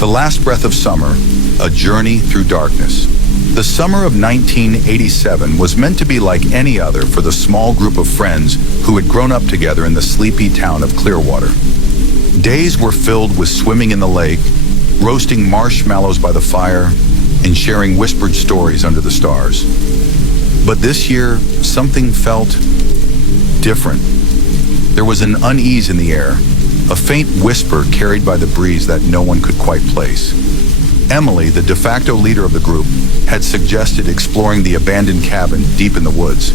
The Last Breath of Summer, A Journey Through Darkness. The summer of 1987 was meant to be like any other for the small group of friends who had grown up together in the sleepy town of Clearwater. Days were filled with swimming in the lake, roasting marshmallows by the fire, and sharing whispered stories under the stars. But this year, something felt different. There was an unease in the air, a faint whisper carried by the breeze that no one could quite place. Emily, the de facto leader of the group, had suggested exploring the abandoned cabin deep in the woods.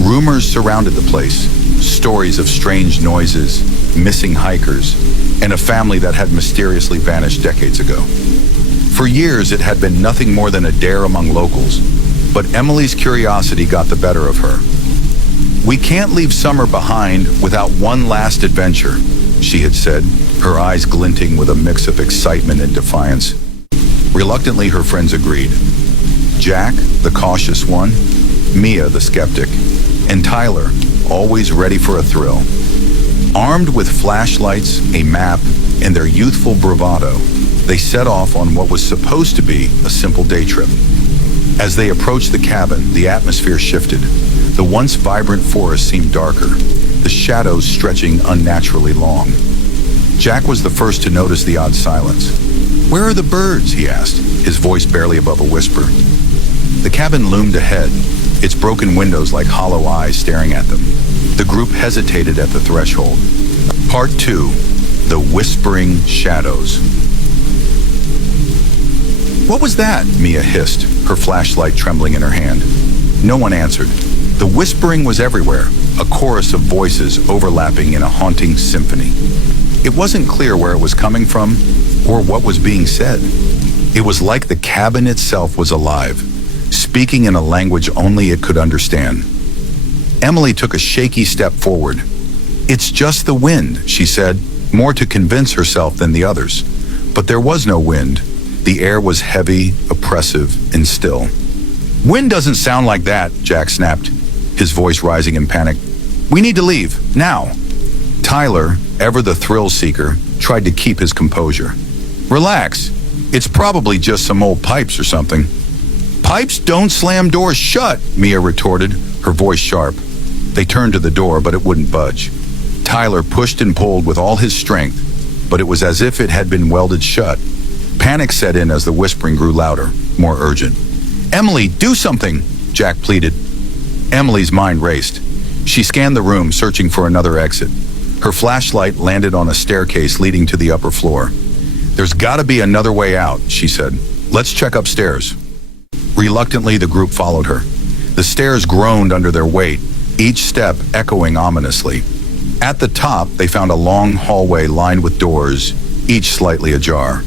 Rumors surrounded the place, stories of strange noises, missing hikers, and a family that had mysteriously vanished decades ago. For years, it had been nothing more than a dare among locals, but Emily's curiosity got the better of her. "We can't leave summer behind without one last adventure," she had said, her eyes glinting with a mix of excitement and defiance. Reluctantly, her friends agreed. Jack, the cautious one, Mia, the skeptic, and Tyler, always ready for a thrill. Armed with flashlights, a map, and their youthful bravado, they set off on what was supposed to be a simple day trip. As they approached the cabin, the atmosphere shifted. The once vibrant forest seemed darker, the shadows stretching unnaturally long. Jack was the first to notice the odd silence. "Where are the birds?" he asked, his voice barely above a whisper. The cabin loomed ahead, its broken windows like hollow eyes staring at them. The group hesitated at the threshold. Part 2, The Whispering Shadows. "What was that?" Mia hissed, her flashlight trembling in her hand. No one answered. The whispering was everywhere, a chorus of voices overlapping in a haunting symphony. It wasn't clear where it was coming from or what was being said. It was like the cabin itself was alive, speaking in a language only it could understand. Emily took a shaky step forward. "It's just the wind," she said, more to convince herself than the others. But there was no wind. The air was heavy, oppressive, and still. "Wind doesn't sound like that," Jack snapped, his voice rising in panic. "We need to leave, now." Tyler, ever the thrill-seeker, tried to keep his composure. "Relax. It's probably just some old pipes or something." "Pipes don't slam doors shut," Mia retorted, her voice sharp. They turned to the door, but it wouldn't budge. Tyler pushed and pulled with all his strength, but it was as if it had been welded shut. Panic set in as the whispering grew louder, more urgent. "Emily, do something," Jack pleaded. Emily's mind raced. She scanned the room, searching for another exit. Her flashlight landed on a staircase leading to the upper floor. "There's gotta be another way out," she said. "Let's check upstairs." Reluctantly, the group followed her. The stairs groaned under their weight, each step echoing ominously. At the top, they found a long hallway lined with doors, each slightly ajar.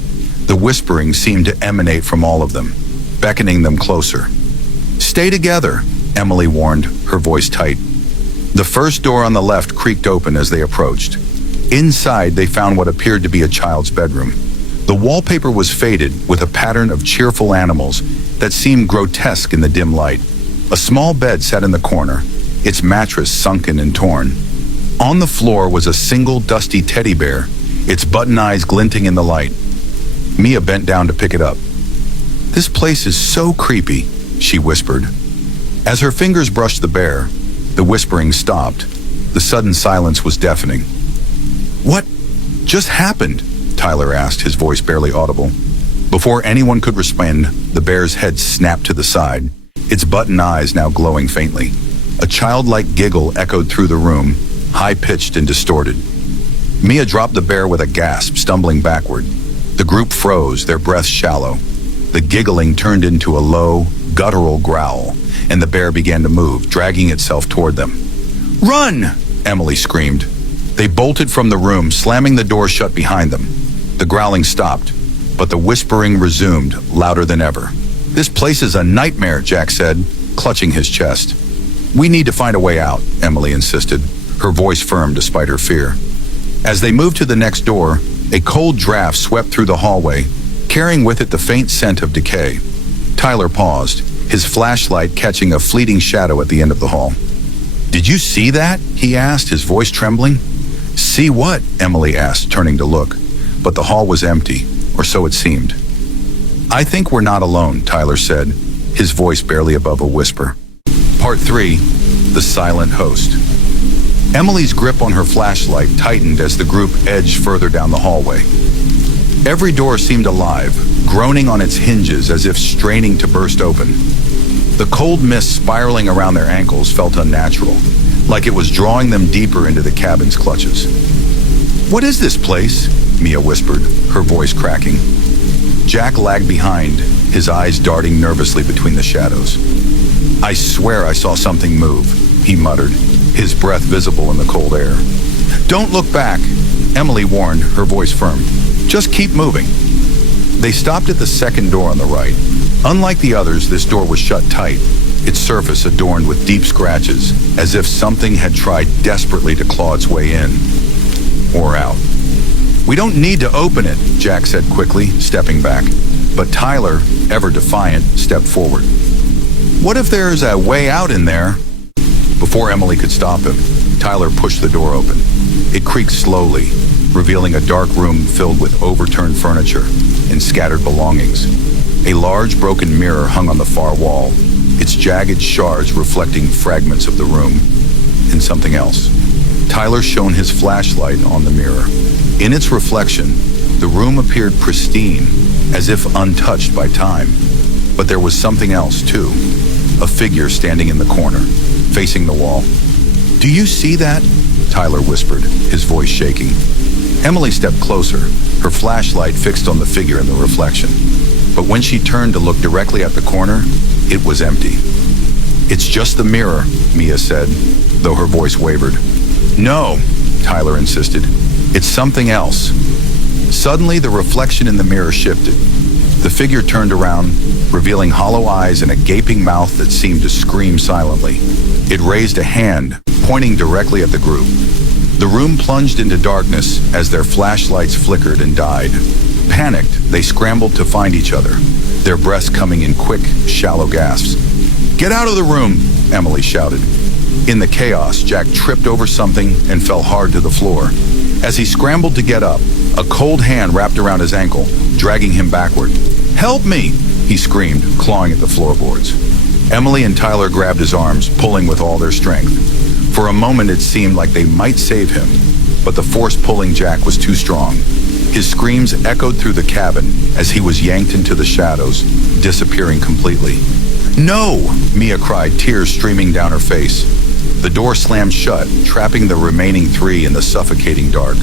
The whispering seemed to emanate from all of them, beckoning them closer. "Stay together," Emily warned, her voice tight. The first door on the left creaked open as they approached. Inside, they found what appeared to be a child's bedroom. The wallpaper was faded, with a pattern of cheerful animals that seemed grotesque in the dim light. A small bed sat in the corner, its mattress sunken and torn. On the floor was a single dusty teddy bear, its button eyes glinting in the light. Mia bent down to pick it up. "This place is so creepy," she whispered. As her fingers brushed the bear, the whispering stopped. The sudden silence was deafening. "What just happened?" Tyler asked, his voice barely audible. Before anyone could respond, the bear's head snapped to the side, its button eyes now glowing faintly. A childlike giggle echoed through the room, high-pitched and distorted. Mia dropped the bear with a gasp, stumbling backward. The group froze, their breaths shallow. The giggling turned into a low, guttural growl, and the bear began to move, dragging itself toward them. "Run!" Emily screamed. They bolted from the room, slamming the door shut behind them. The growling stopped, but the whispering resumed, louder than ever. "This place is a nightmare," Jack said, clutching his chest. "We need to find a way out," Emily insisted, her voice firm despite her fear. As they moved to the next door, a cold draft swept through the hallway, carrying with it the faint scent of decay. Tyler paused, his flashlight catching a fleeting shadow at the end of the hall. "Did you see that?" he asked, his voice trembling. "See what?" Emily asked, turning to look. But the hall was empty. or so it seemed. "I think we're not alone," Tyler said, his voice barely above a whisper. Part 3. The Silent Host. Emily's grip on her flashlight tightened as the group edged further down the hallway. Every door seemed alive, groaning on its hinges as if straining to burst open. The cold mist spiraling around their ankles felt unnatural, like it was drawing them deeper into the cabin's clutches. "What is this place?" Mia whispered, her voice cracking. Jack lagged behind, his eyes darting nervously between the shadows. "I swear I saw something move," he muttered, his breath visible in the cold air. "Don't look back," Emily warned, her voice firm. "Just keep moving." They stopped at the second door on the right. Unlike the others, this door was shut tight, its surface adorned with deep scratches, as if something had tried desperately to claw its way in. Or out. "We don't need to open it," Jack said quickly, stepping back. But Tyler, ever defiant, stepped forward. "What if there's a way out in there?" Before Emily could stop him, Tyler pushed the door open. It creaked slowly, revealing a dark room filled with overturned furniture and scattered belongings. A large broken mirror hung on the far wall, its jagged shards reflecting fragments of the room and something else. Tyler shone his flashlight on the mirror. In its reflection, the room appeared pristine, as if untouched by time. But there was something else, too. A figure standing in the corner, facing the wall. "Do you see that?" Tyler whispered, his voice shaking. Emily stepped closer, her flashlight fixed on the figure in the reflection. But when she turned to look directly at the corner, it was empty. "It's just the mirror," Mia said, though her voice wavered. "No," Tyler insisted. "It's something else." Suddenly, the reflection in the mirror shifted. The figure turned around, revealing hollow eyes and a gaping mouth that seemed to scream silently. It raised a hand, pointing directly at the group. The room plunged into darkness as their flashlights flickered and died. Panicked, they scrambled to find each other, their breaths coming in quick, shallow gasps. "Get out of the room!" Emily shouted. In the chaos, Jack tripped over something and fell hard to the floor. As he scrambled to get up, a cold hand wrapped around his ankle, dragging him backward. "Help me!" he screamed, clawing at the floorboards. Emily and Tyler grabbed his arms, pulling with all their strength. For a moment it seemed like they might save him, but the force pulling Jack was too strong. His screams echoed through the cabin as he was yanked into the shadows, disappearing completely. "No!" Mia cried, tears streaming down her face. The door slammed shut, trapping the remaining three in the suffocating dark.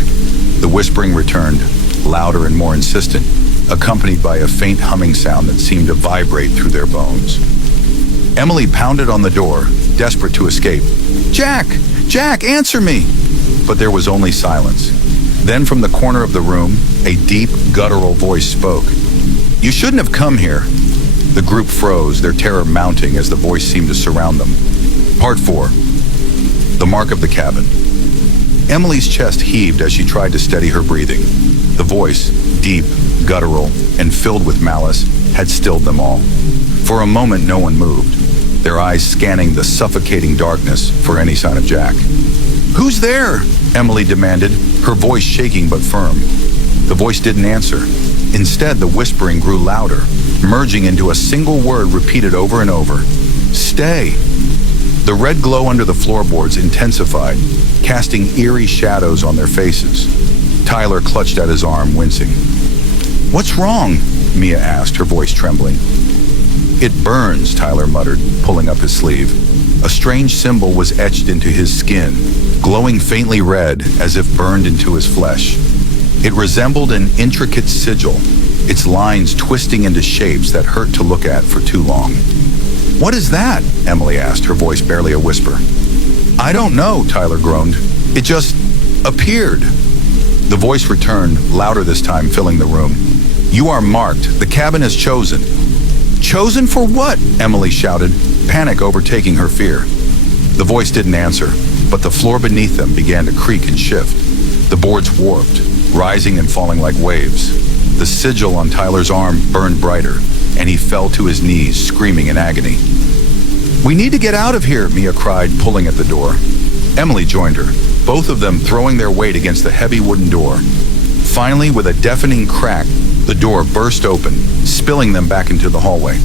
The whispering returned, louder and more insistent, accompanied by a faint humming sound that seemed to vibrate through their bones. Emily pounded on the door, desperate to escape. "Jack! Jack, answer me!" But there was only silence. Then from the corner of the room, a deep, guttural voice spoke. "You shouldn't have come here." The group froze, their terror mounting as the voice seemed to surround them. Part 4. The Mark of the Cabin. Emily's chest heaved as she tried to steady her breathing. The voice, deep, guttural, and filled with malice, had stilled them all. For a moment no one moved, their eyes scanning the suffocating darkness for any sign of Jack. "Who's there?" Emily demanded, her voice shaking but firm. The voice didn't answer. Instead, the whispering grew louder, merging into a single word repeated over and over. "Stay." The red glow under the floorboards intensified, casting eerie shadows on their faces. Tyler clutched at his arm, wincing. "What's wrong?" Mia asked, her voice trembling. "It burns," Tyler muttered, pulling up his sleeve. A strange symbol was etched into his skin, glowing faintly red as if burned into his flesh. It resembled an intricate sigil, its lines twisting into shapes that hurt to look at for too long. "What is that?" Emily asked, her voice barely a whisper. "I don't know," Tyler groaned. "It just appeared." The voice returned, louder this time, filling the room. "You are marked. The cabin is chosen." "Chosen for what?" Emily shouted, panic overtaking her fear. The voice didn't answer, but the floor beneath them began to creak and shift. The boards warped, rising and falling like waves. The sigil on Tyler's arm burned brighter, and he fell to his knees, screaming in agony. "We need to get out of here," Mia cried, pulling at the door. Emily joined her, both of them throwing their weight against the heavy wooden door. Finally, with a deafening crack, The door burst open, spilling them back into the hallway.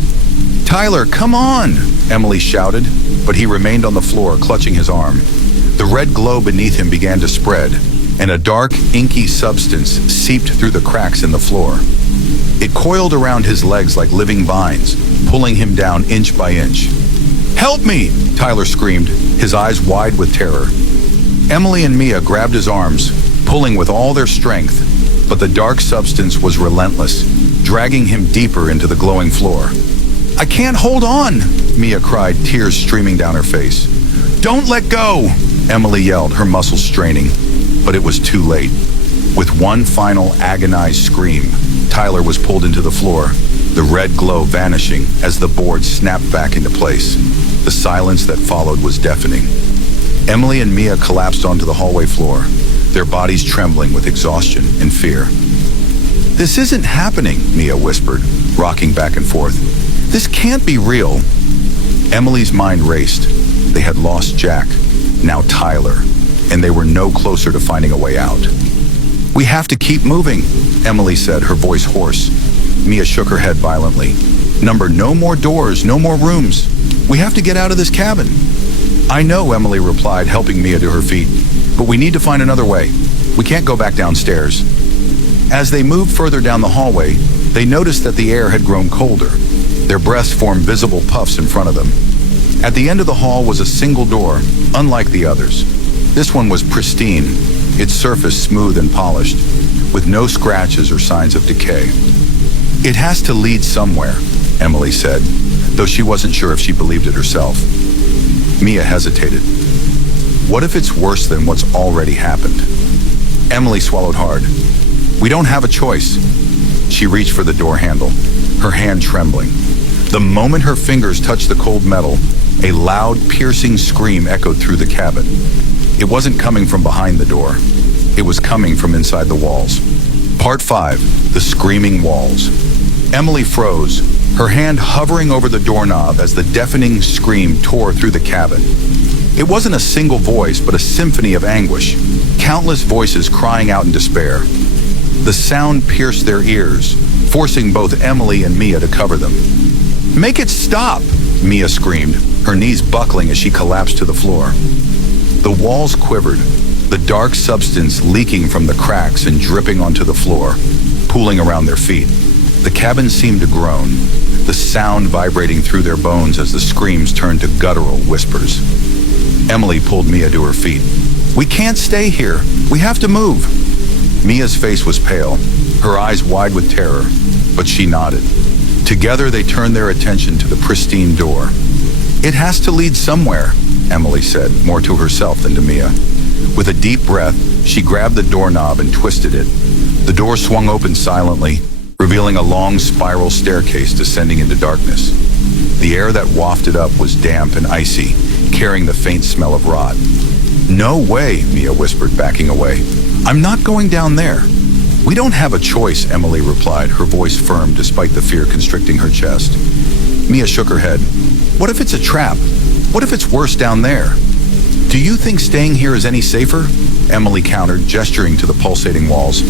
"Tyler, come on!" Emily shouted, but he remained on the floor, clutching his arm. The red glow beneath him began to spread, and a dark, inky substance seeped through the cracks in the floor. It coiled around his legs like living vines, pulling him down inch by inch. "Help me!" Tyler screamed, his eyes wide with terror. Emily and Mia grabbed his arms, pulling with all their strength, but the dark substance was relentless, dragging him deeper into the glowing floor. "I can't hold on!" Mia cried, tears streaming down her face. "Don't let go!" Emily yelled, her muscles straining. But it was too late. With one final agonized scream, Tyler was pulled into the floor, the red glow vanishing as the board snapped back into place. The silence that followed was deafening. Emily and Mia collapsed onto the hallway floor, their bodies trembling with exhaustion and fear. "This isn't happening," Mia whispered, rocking back and forth. "This can't be real." Emily's mind raced. They had lost Jack, now Tyler, and they were no closer to finding a way out. "We have to keep moving," Emily said, her voice hoarse. Mia shook her head violently. No more doors, no more rooms. We have to get out of this cabin." "I know," Emily replied, helping Mia to her feet, "but we need to find another way. We can't go back downstairs." As they moved further down the hallway, they noticed that the air had grown colder. Their breaths formed visible puffs in front of them. At the end of the hall was a single door, unlike the others. This one was pristine, its surface smooth and polished, with no scratches or signs of decay. "It has to lead somewhere," Emily said, though she wasn't sure if she believed it herself. Mia hesitated. What if it's worse than what's already happened? Emily swallowed hard. "We don't have a choice." She reached for the door handle, her hand trembling. The moment her fingers touched the cold metal, a loud, piercing scream echoed through the cabin. It wasn't coming from behind the door. It was coming from inside the walls. Part 5, The Screaming Walls. Emily froze, her hand hovering over the doorknob as the deafening scream tore through the cabin. It wasn't a single voice, but a symphony of anguish, countless voices crying out in despair. The sound pierced their ears, forcing both Emily and Mia to cover them. "Make it stop!" Mia screamed, her knees buckling as she collapsed to the floor. The walls quivered, the dark substance leaking from the cracks and dripping onto the floor, pooling around their feet. The cabin seemed to groan, the sound vibrating through their bones as the screams turned to guttural whispers. Emily pulled Mia to her feet. "We can't stay here. We have to move." Mia's face was pale, her eyes wide with terror, but she nodded. Together they turned their attention to the pristine door. "It has to lead somewhere," Emily said, more to herself than to Mia. With a deep breath, she grabbed the doorknob and twisted it. The door swung open silently, revealing a long spiral staircase descending into darkness. The air that wafted up was damp and icy, carrying the faint smell of rot. "No way," Mia whispered, backing away. "I'm not going down there." "We don't have a choice," Emily replied, her voice firm despite the fear constricting her chest. Mia shook her head. "What if it's a trap? What if it's worse down there?" "Do you think staying here is any safer?" Emily countered, gesturing to the pulsating walls.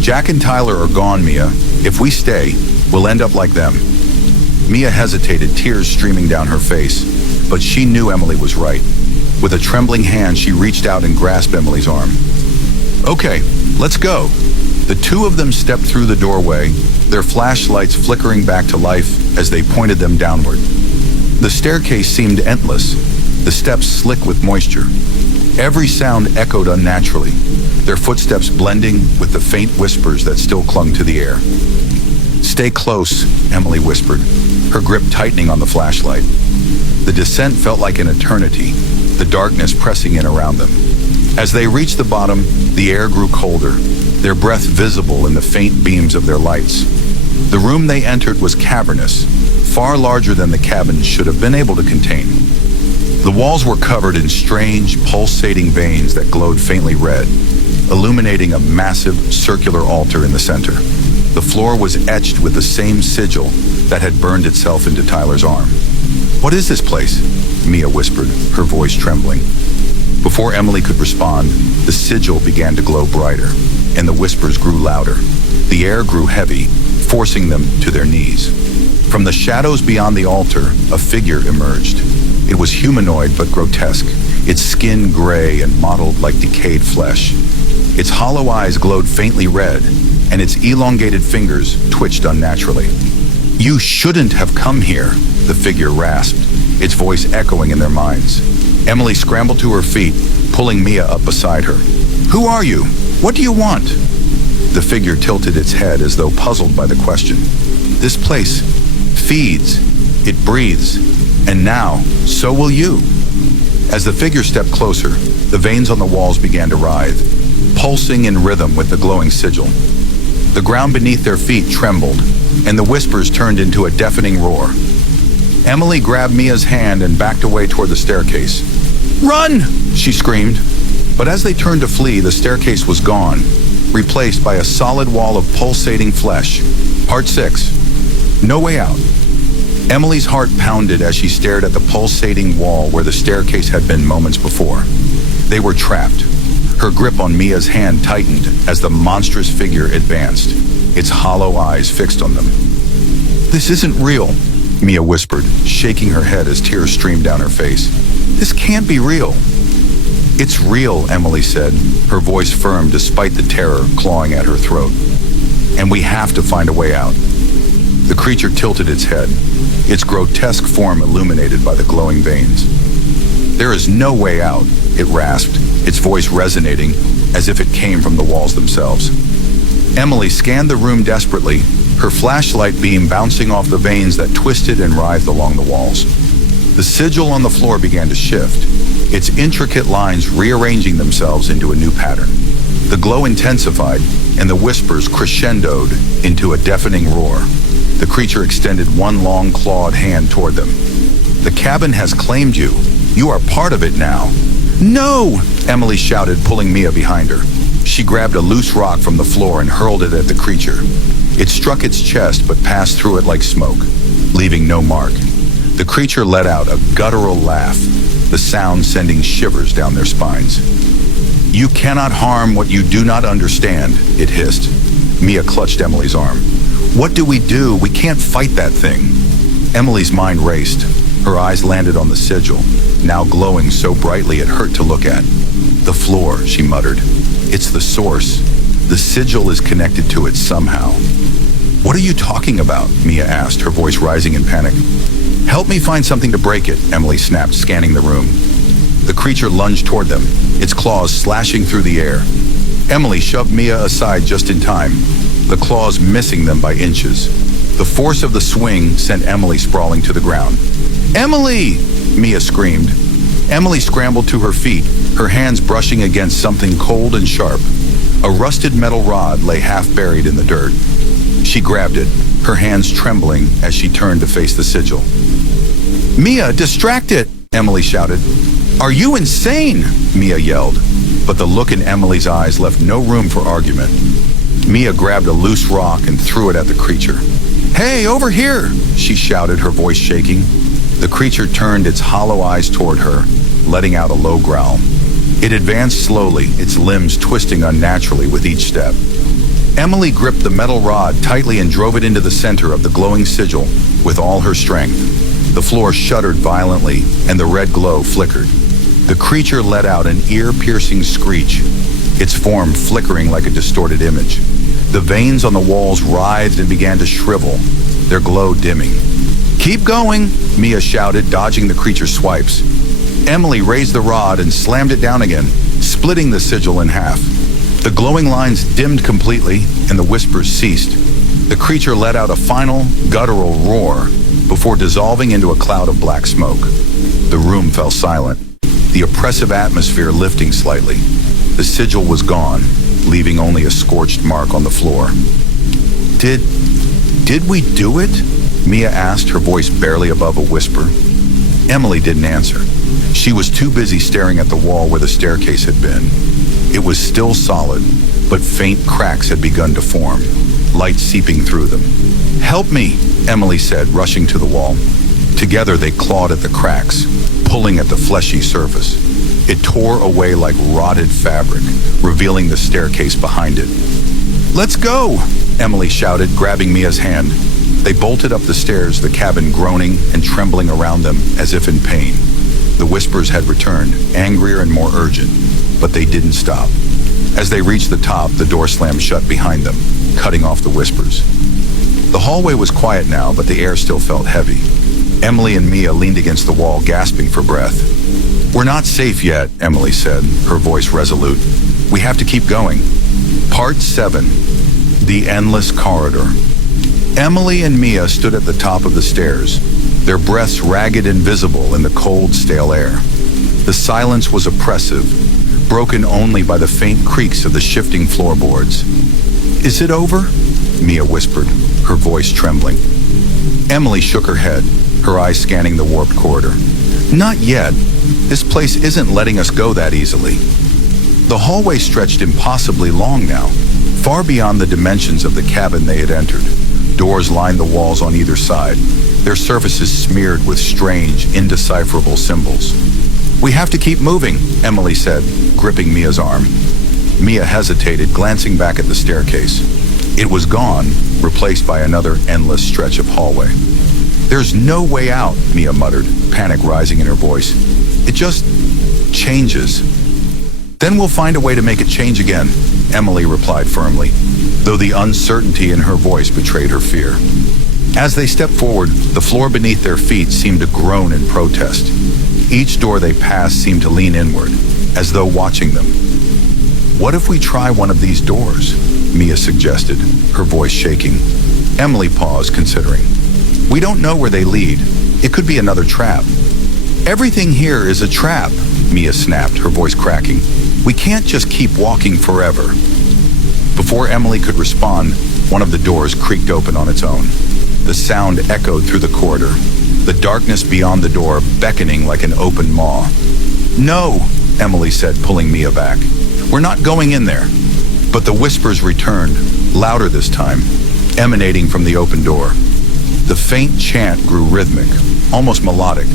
"Jack and Tyler are gone, Mia. If we stay, we'll end up like them." Mia hesitated, tears streaming down her face, but she knew Emily was right. With a trembling hand, she reached out and grasped Emily's arm. "Okay, let's go." The two of them stepped through the doorway, their flashlights flickering back to life as they pointed them downward. The staircase seemed endless, the steps slick with moisture. Every sound echoed unnaturally, their footsteps blending with the faint whispers that still clung to the air. "Stay close," Emily whispered, her grip tightening on the flashlight. The descent felt like an eternity, the darkness pressing in around them. As they reached the bottom, the air grew colder, their breath visible in the faint beams of their lights. The room they entered was cavernous, far larger than the cabin should have been able to contain. The walls were covered in strange, pulsating veins that glowed faintly red, illuminating a massive circular altar in the center. The floor was etched with the same sigil that had burned itself into Tyler's arm. "What is this place?" Mia whispered, her voice trembling. Before Emily could respond, the sigil began to glow brighter, and the whispers grew louder. The air grew heavy, forcing them to their knees. From the shadows beyond the altar, a figure emerged. It was humanoid but grotesque, its skin gray and mottled like decayed flesh. Its hollow eyes glowed faintly red, and its elongated fingers twitched unnaturally. "You shouldn't have come here," the figure rasped, its voice echoing in their minds. Emily scrambled to her feet, pulling Mia up beside her. "Who are you? What do you want?" The figure tilted its head as though puzzled by the question. "This place feeds, it breathes, and now, so will you." As the figure stepped closer, the veins on the walls began to writhe, pulsing in rhythm with the glowing sigil. The ground beneath their feet trembled, and the whispers turned into a deafening roar. Emily grabbed Mia's hand and backed away toward the staircase. "Run!" she screamed. But as they turned to flee, the staircase was gone, replaced by a solid wall of pulsating flesh. Part 6. No way out. Emily's heart pounded as she stared at the pulsating wall where the staircase had been moments before. They were trapped. Her grip on Mia's hand tightened as the monstrous figure advanced, its hollow eyes fixed on them. "This isn't real," Mia whispered, shaking her head as tears streamed down her face. "This can't be real." "It's real," Emily said, her voice firm despite the terror clawing at her throat. "And we have to find a way out." The creature tilted its head, its grotesque form illuminated by the glowing veins. "There is no way out," it rasped, its voice resonating as if it came from the walls themselves. Emily scanned the room desperately, her flashlight beam bouncing off the veins that twisted and writhed along the walls. The sigil on the floor began to shift, its intricate lines rearranging themselves into a new pattern. The glow intensified, and the whispers crescendoed into a deafening roar. The creature extended one long clawed hand toward them. "The cabin has claimed you. You are part of it now." "No!" Emily shouted, pulling Mia behind her. She grabbed a loose rock from the floor and hurled it at the creature. It struck its chest but passed through it like smoke, leaving no mark. The creature let out a guttural laugh, the sound sending shivers down their spines. "You cannot harm what you do not understand," it hissed. Mia clutched Emily's arm. "What do? We can't fight that thing." Emily's mind raced. Her eyes landed on the sigil, now glowing so brightly it hurt to look at. "The floor," she muttered. "It's the source. The sigil is connected to it somehow." "What are you talking about?" Mia asked, her voice rising in panic. "Help me find something to break it," Emily snapped, scanning the room. The creature lunged toward them, its claws slashing through the air. Emily shoved Mia aside just in time, the claws missing them by inches. The force of the swing sent Emily sprawling to the ground. "Emily!" Mia screamed. Emily scrambled to her feet, her hands brushing against something cold and sharp. A rusted metal rod lay half buried in the dirt. She grabbed it, her hands trembling as she turned to face the sigil. "Mia, distract it!" Emily shouted. "Are you insane?" Mia yelled, but the look in Emily's eyes left no room for argument. Mia grabbed a loose rock and threw it at the creature. "Hey, over here!" she shouted, her voice shaking. The creature turned its hollow eyes toward her, letting out a low growl. It advanced slowly, its limbs twisting unnaturally with each step. Emily gripped the metal rod tightly and drove it into the center of the glowing sigil with all her strength. The floor shuddered violently, and the red glow flickered. The creature let out an ear-piercing screech, its form flickering like a distorted image. The veins on the walls writhed and began to shrivel, their glow dimming. "Keep going," Mia shouted, dodging the creature's swipes. Emily raised the rod and slammed it down again, splitting the sigil in half. The glowing lines dimmed completely, and the whispers ceased. The creature let out a final, guttural roar before dissolving into a cloud of black smoke. The room fell silent, the oppressive atmosphere lifting slightly. The sigil was gone, leaving only a scorched mark on the floor. Did we do it?" Mia asked, her voice barely above a whisper. Emily didn't answer. She was too busy staring at the wall where the staircase had been. It was still solid, but faint cracks had begun to form, light seeping through them. "Help me," Emily said, rushing to the wall. Together they clawed at the cracks, pulling at the fleshy surface. It tore away like rotted fabric, revealing the staircase behind it. "Let's go!" Emily shouted, grabbing Mia's hand. They bolted up the stairs, the cabin groaning and trembling around them as if in pain. The whispers had returned, angrier and more urgent, but they didn't stop. As they reached the top, the door slammed shut behind them, cutting off the whispers. The hallway was quiet now, but the air still felt heavy. Emily and Mia leaned against the wall, gasping for breath. "We're not safe yet," Emily said, her voice resolute. "We have to keep going." Part 7. The Endless Corridor. Emily and Mia stood at the top of the stairs, their breaths ragged and visible in the cold, stale air. The silence was oppressive, broken only by the faint creaks of the shifting floorboards. "Is it over?" Mia whispered, her voice trembling. Emily shook her head, her eyes scanning the warped corridor. "Not yet. This place isn't letting us go that easily." The hallway stretched impossibly long now, far beyond the dimensions of the cabin they had entered. Doors lined the walls on either side, their surfaces smeared with strange, indecipherable symbols. "We have to keep moving," Emily said, gripping Mia's arm. Mia hesitated, glancing back at the staircase. It was gone, replaced by another endless stretch of hallway. "There's no way out," Mia muttered, panic rising in her voice. "It just changes." "Then we'll find a way to make it change again," Emily replied firmly, though the uncertainty in her voice betrayed her fear. As they stepped forward, the floor beneath their feet seemed to groan in protest. Each door they passed seemed to lean inward, as though watching them. "What if we try one of these doors?" Mia suggested, her voice shaking. Emily paused, considering. "We don't know where they lead. It could be another trap." "Everything here is a trap," Mia snapped, her voice cracking. "We can't just keep walking forever." Before Emily could respond, one of the doors creaked open on its own. The sound echoed through the corridor, the darkness beyond the door beckoning like an open maw. "No," Emily said, pulling Mia back. "We're not going in there." But the whispers returned, louder this time, emanating from the open door. The faint chant grew rhythmic, almost melodic,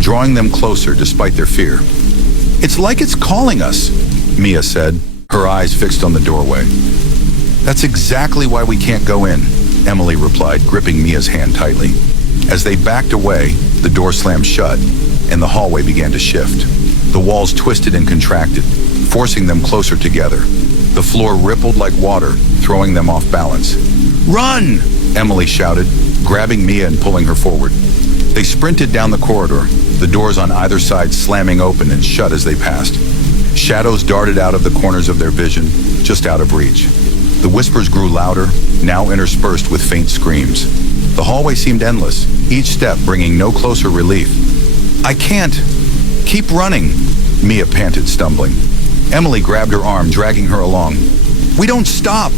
drawing them closer despite their fear. "It's like it's calling us," Mia said, her eyes fixed on the doorway. "That's exactly why we can't go in," Emily replied, gripping Mia's hand tightly. As they backed away, the door slammed shut, and the hallway began to shift. The walls twisted and contracted, forcing them closer together. The floor rippled like water, throwing them off balance. "Run!" Emily shouted, grabbing Mia and pulling her forward. They sprinted down the corridor, the doors on either side slamming open and shut as they passed. Shadows darted out of the corners of their vision, just out of reach. The whispers grew louder, now interspersed with faint screams. The hallway seemed endless, each step bringing no closer relief. "I can't. Keep running," Mia panted, stumbling. Emily grabbed her arm, dragging her along. "We don't stop."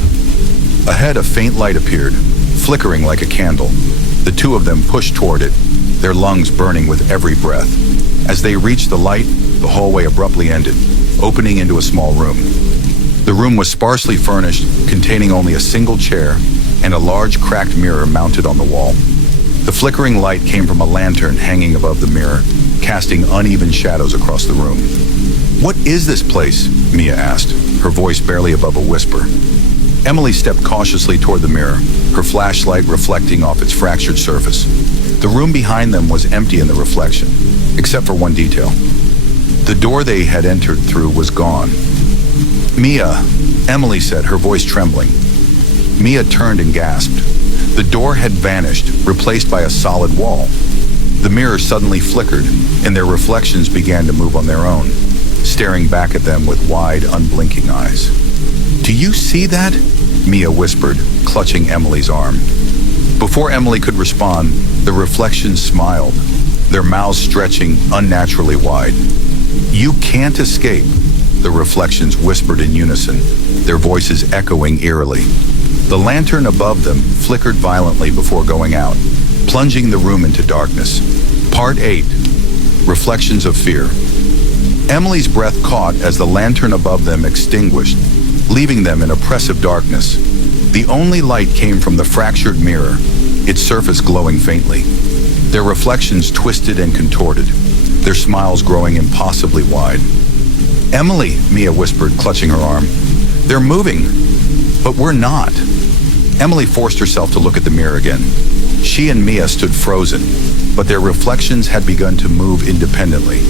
Ahead, a faint light appeared, flickering like a candle. The two of them pushed toward it, their lungs burning with every breath. As they reached the light, the hallway abruptly ended, opening into a small room. The room was sparsely furnished, containing only a single chair and a large cracked mirror mounted on the wall. The flickering light came from a lantern hanging above the mirror, casting uneven shadows across the room. "What is this place?" Mia asked, her voice barely above a whisper. Emily stepped cautiously toward the mirror, her flashlight reflecting off its fractured surface. The room behind them was empty in the reflection, except for one detail. The door they had entered through was gone. "Mia," Emily said, her voice trembling. Mia turned and gasped. The door had vanished, replaced by a solid wall. The mirror suddenly flickered, and their reflections began to move on their own, staring back at them with wide, unblinking eyes. "Do you see that?" Mia whispered, clutching Emily's arm. Before Emily could respond, the reflections smiled, their mouths stretching unnaturally wide. "You can't escape," the reflections whispered in unison, their voices echoing eerily. The lantern above them flickered violently before going out, plunging the room into darkness. Part 8. Reflections of Fear. Emily's breath caught as the lantern above them extinguished, leaving them in oppressive darkness. The only light came from the fractured mirror, its surface glowing faintly. Their reflections twisted and contorted, their smiles growing impossibly wide. "Emily," Mia whispered, clutching her arm. "They're moving, but we're not." Emily forced herself to look at the mirror again. She and Mia stood frozen, but their reflections had begun to move independently.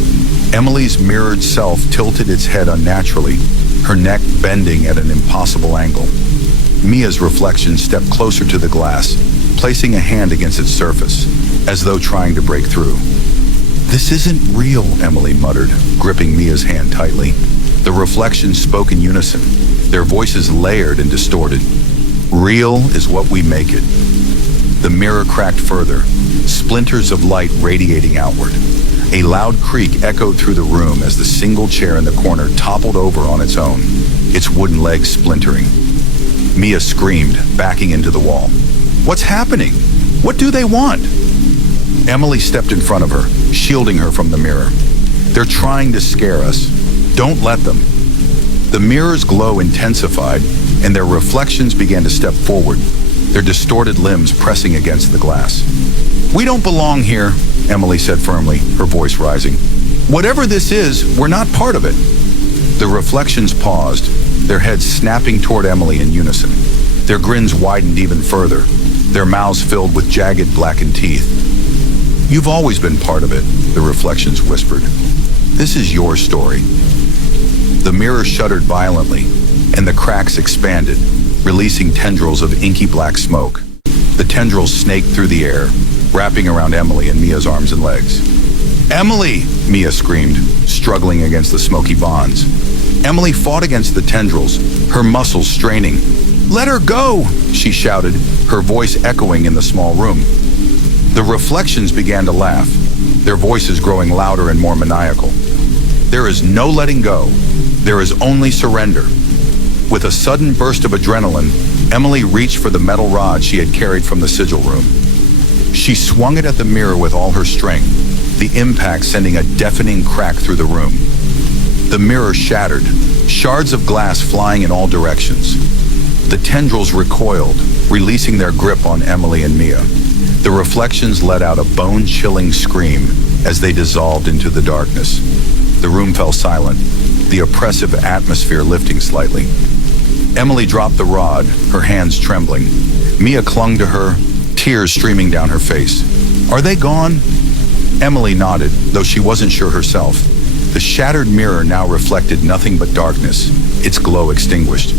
Emily's mirrored self tilted its head unnaturally, her neck bending at an impossible angle. Mia's reflection stepped closer to the glass, placing a hand against its surface, as though trying to break through. "This isn't real," Emily muttered, gripping Mia's hand tightly. The reflections spoke in unison, their voices layered and distorted. "Real is what we make it." The mirror cracked further, splinters of light radiating outward. A loud creak echoed through the room as the single chair in the corner toppled over on its own, its wooden legs splintering. Mia screamed, backing into the wall. "What's happening? What do they want?" Emily stepped in front of her, shielding her from the mirror. "They're trying to scare us. Don't let them." The mirror's glow intensified, and their reflections began to step forward, their distorted limbs pressing against the glass. "We don't belong here," Emily said firmly, her voice rising. "Whatever this is, we're not part of it." The reflections paused, their heads snapping toward Emily in unison. Their grins widened even further, their mouths filled with jagged blackened teeth. "You've always been part of it," the reflections whispered. "This is your story." The mirror shuddered violently, and the cracks expanded, releasing tendrils of inky black smoke. The tendrils snaked through the air, wrapping around Emily and Mia's arms and legs. "Emily!" Mia screamed, struggling against the smoky bonds. Emily fought against the tendrils, her muscles straining. "Let her go!" she shouted, her voice echoing in the small room. The reflections began to laugh, their voices growing louder and more maniacal. "There is no letting go. There is only surrender." With a sudden burst of adrenaline, Emily reached for the metal rod she had carried from the sigil room. She swung it at the mirror with all her strength, the impact sending a deafening crack through the room. The mirror shattered, shards of glass flying in all directions. The tendrils recoiled, releasing their grip on Emily and Mia. The reflections let out a bone-chilling scream as they dissolved into the darkness. The room fell silent, the oppressive atmosphere lifting slightly. Emily dropped the rod, her hands trembling. Mia clung to her, tears streaming down her face. "Are they gone?" Emily nodded, though she wasn't sure herself. The shattered mirror now reflected nothing but darkness, its glow extinguished.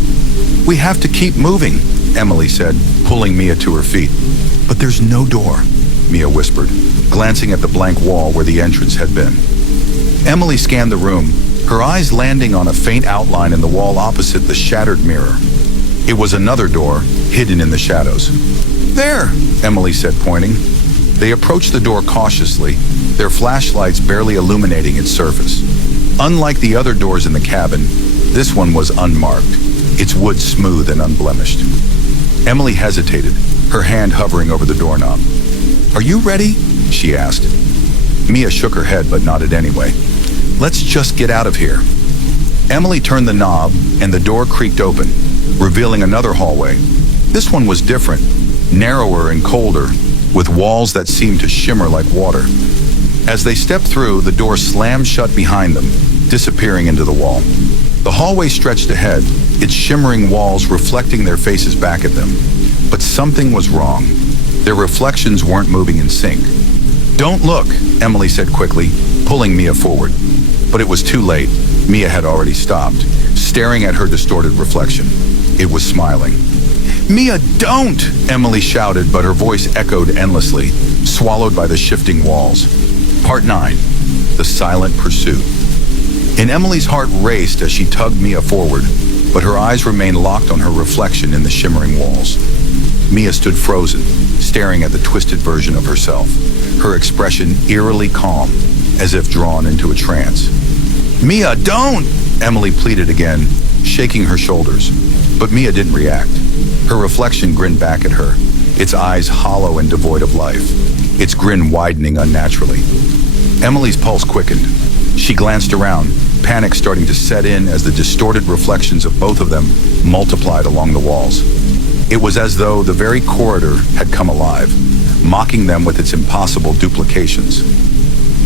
"We have to keep moving," Emily said, pulling Mia to her feet. "But there's no door," Mia whispered, glancing at the blank wall where the entrance had been. Emily scanned the room, her eyes landing on a faint outline in the wall opposite the shattered mirror. It was another door, hidden in the shadows. "There," Emily said, pointing. They approached the door cautiously, their flashlights barely illuminating its surface. Unlike the other doors in the cabin, this one was unmarked, its wood smooth and unblemished. Emily hesitated, her hand hovering over the doorknob. "Are you ready?" she asked. Mia shook her head but nodded anyway. "Let's just get out of here." Emily turned the knob, and the door creaked open, revealing another hallway. This one was different, narrower and colder, with walls that seemed to shimmer like water. As they stepped through, the door slammed shut behind them, disappearing into the wall. The hallway stretched ahead, its shimmering walls reflecting their faces back at them. But something was wrong. Their reflections weren't moving in sync. "Don't look," Emily said quickly, pulling Mia forward. But it was too late. Mia had already stopped, staring at her distorted reflection. It was smiling. "Mia, don't!" Emily shouted, but her voice echoed endlessly, swallowed by the shifting walls. Part 9. The Silent Pursuit. And Emily's heart raced as she tugged Mia forward, but her eyes remained locked on her reflection in the shimmering walls. Mia stood frozen, staring at the twisted version of herself, her expression eerily calm, as if drawn into a trance. "Mia, don't!" Emily pleaded again, shaking her shoulders. But Mia didn't react. Her reflection grinned back at her, its eyes hollow and devoid of life, its grin widening unnaturally. Emily's pulse quickened. She glanced around, panic starting to set in as the distorted reflections of both of them multiplied along the walls. It was as though the very corridor had come alive, mocking them with its impossible duplications.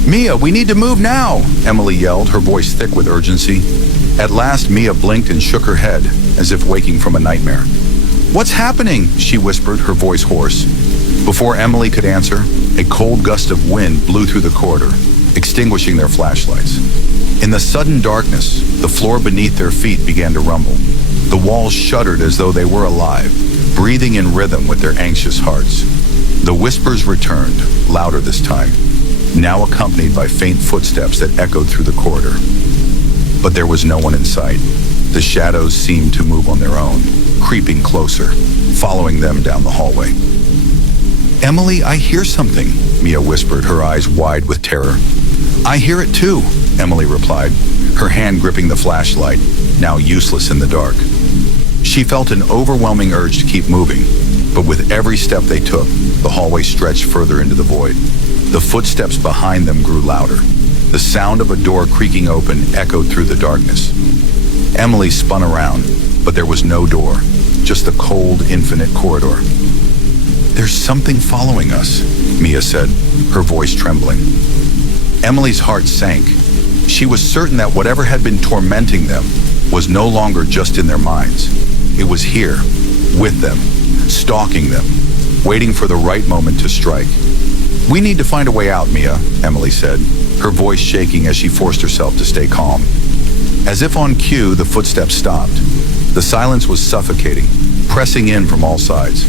"Mia, we need to move now!" Emily yelled, her voice thick with urgency. At last, Mia blinked and shook her head, as if waking from a nightmare. "What's happening?" she whispered, her voice hoarse. Before Emily could answer, a cold gust of wind blew through the corridor, extinguishing their flashlights. In the sudden darkness, the floor beneath their feet began to rumble. The walls shuddered as though they were alive, breathing in rhythm with their anxious hearts. The whispers returned, louder this time, now accompanied by faint footsteps that echoed through the corridor. But there was no one in sight. The shadows seemed to move on their own, creeping closer, following them down the hallway. "Emily, I hear something," Mia whispered, her eyes wide with terror. "I hear it too," Emily replied, her hand gripping the flashlight, now useless in the dark. She felt an overwhelming urge to keep moving, but with every step they took, the hallway stretched further into the void. The footsteps behind them grew louder. The sound of a door creaking open echoed through the darkness. Emily spun around, but there was no door, just the cold, infinite corridor. "There's something following us," Mia said, her voice trembling. Emily's heart sank. She was certain that whatever had been tormenting them was no longer just in their minds. It was here, with them, stalking them, waiting for the right moment to strike. "We need to find a way out, Mia," Emily said, her voice shaking as she forced herself to stay calm. As if on cue, the footsteps stopped. The silence was suffocating, pressing in from all sides.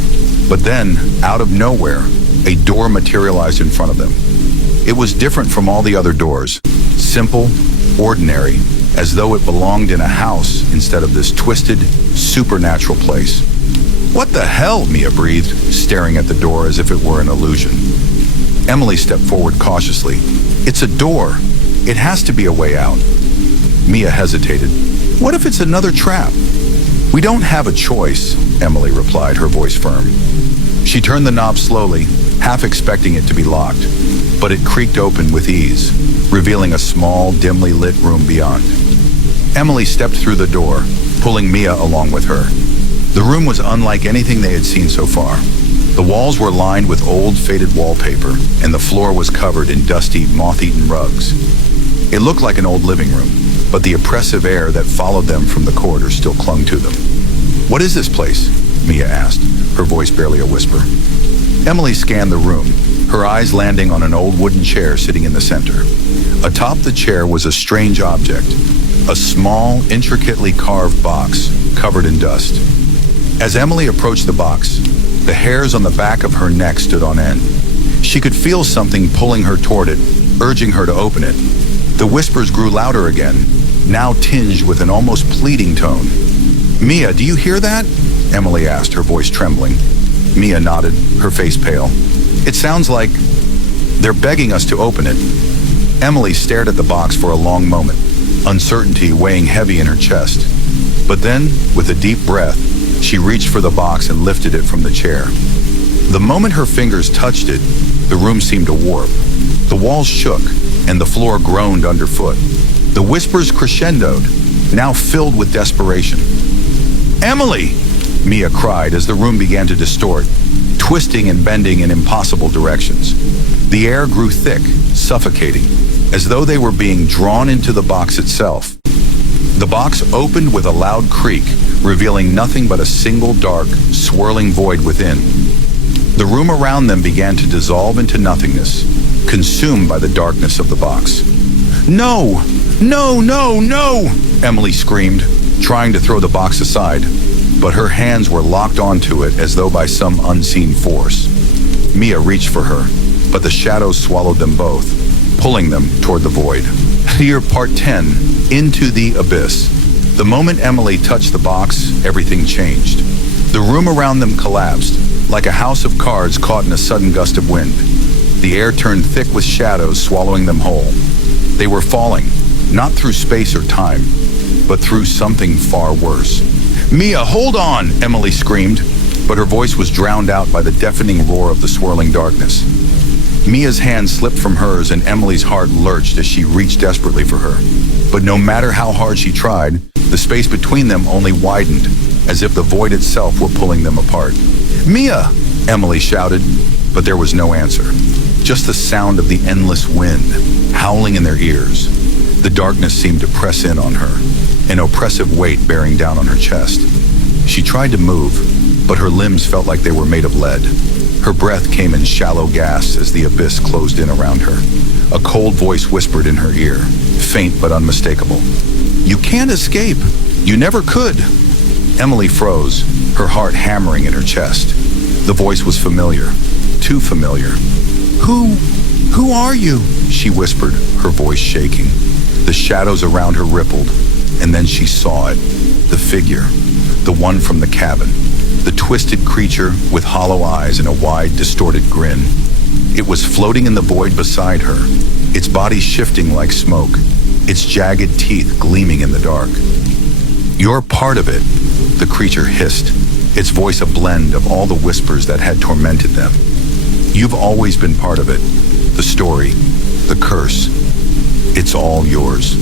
But then, out of nowhere, a door materialized in front of them. It was different from all the other doors, simple, ordinary, as though it belonged in a house instead of this twisted, supernatural place. "What the hell?" Mia breathed, staring at the door as if it were an illusion. Emily stepped forward cautiously. "It's a door. It has to be a way out." Mia hesitated. "What if it's another trap?" "We don't have a choice," Emily replied, her voice firm. She turned the knob slowly, half expecting it to be locked, but it creaked open with ease, revealing a small, dimly lit room beyond. Emily stepped through the door, pulling Mia along with her. The room was unlike anything they had seen so far. The walls were lined with old, faded wallpaper, and the floor was covered in dusty, moth-eaten rugs. It looked like an old living room, but the oppressive air that followed them from the corridor still clung to them. "What is this place?" Mia asked, her voice barely a whisper. Emily scanned the room, her eyes landing on an old wooden chair sitting in the center. Atop the chair was a strange object, a small, intricately carved box covered in dust. As Emily approached the box, the hairs on the back of her neck stood on end. She could feel something pulling her toward it, urging her to open it. The whispers grew louder again, now tinged with an almost pleading tone. "Mia, do you hear that?" Emily asked, her voice trembling. Mia nodded, her face pale. "It sounds like they're begging us to open it." Emily stared at the box for a long moment, uncertainty weighing heavy in her chest. But then, with a deep breath, she reached for the box and lifted it from the chair. The moment her fingers touched it, the room seemed to warp. The walls shook, and the floor groaned underfoot. The whispers crescendoed, now filled with desperation. "Emily!" Mia cried as the room began to distort, twisting and bending in impossible directions. The air grew thick, suffocating, as though they were being drawn into the box itself. The box opened with a loud creak, revealing nothing but a single dark, swirling void within. The room around them began to dissolve into nothingness, consumed by the darkness of the box. "No! No, no, no!" Emily screamed, trying to throw the box aside, but her hands were locked onto it as though by some unseen force. Mia reached for her, but the shadows swallowed them both, pulling them toward the void. Here, Part 10, Into the Abyss. The moment Emily touched the box, everything changed. The room around them collapsed, like a house of cards caught in a sudden gust of wind. The air turned thick with shadows, swallowing them whole. They were falling, not through space or time, but through something far worse. "Mia, hold on!" Emily screamed, but her voice was drowned out by the deafening roar of the swirling darkness. Mia's hand slipped from hers and Emily's heart lurched as she reached desperately for her. But no matter how hard she tried, the space between them only widened, as if the void itself were pulling them apart. "Mia!" Emily shouted, but there was no answer. Just the sound of the endless wind, howling in their ears. The darkness seemed to press in on her, an oppressive weight bearing down on her chest. She tried to move, but her limbs felt like they were made of lead. Her breath came in shallow gasps as the abyss closed in around her. A cold voice whispered in her ear, faint but unmistakable. "You can't escape. You never could." Emily froze, her heart hammering in her chest. The voice was familiar, too familiar. Who are you?" she whispered, her voice shaking. The shadows around her rippled, and then she saw it. The figure, the one from the cabin. The twisted creature with hollow eyes and a wide, distorted grin. It was floating in the void beside her, its body shifting like smoke, its jagged teeth gleaming in the dark. "You're part of it," the creature hissed, its voice a blend of all the whispers that had tormented them. "You've always been part of it. The story, the curse. It's all yours."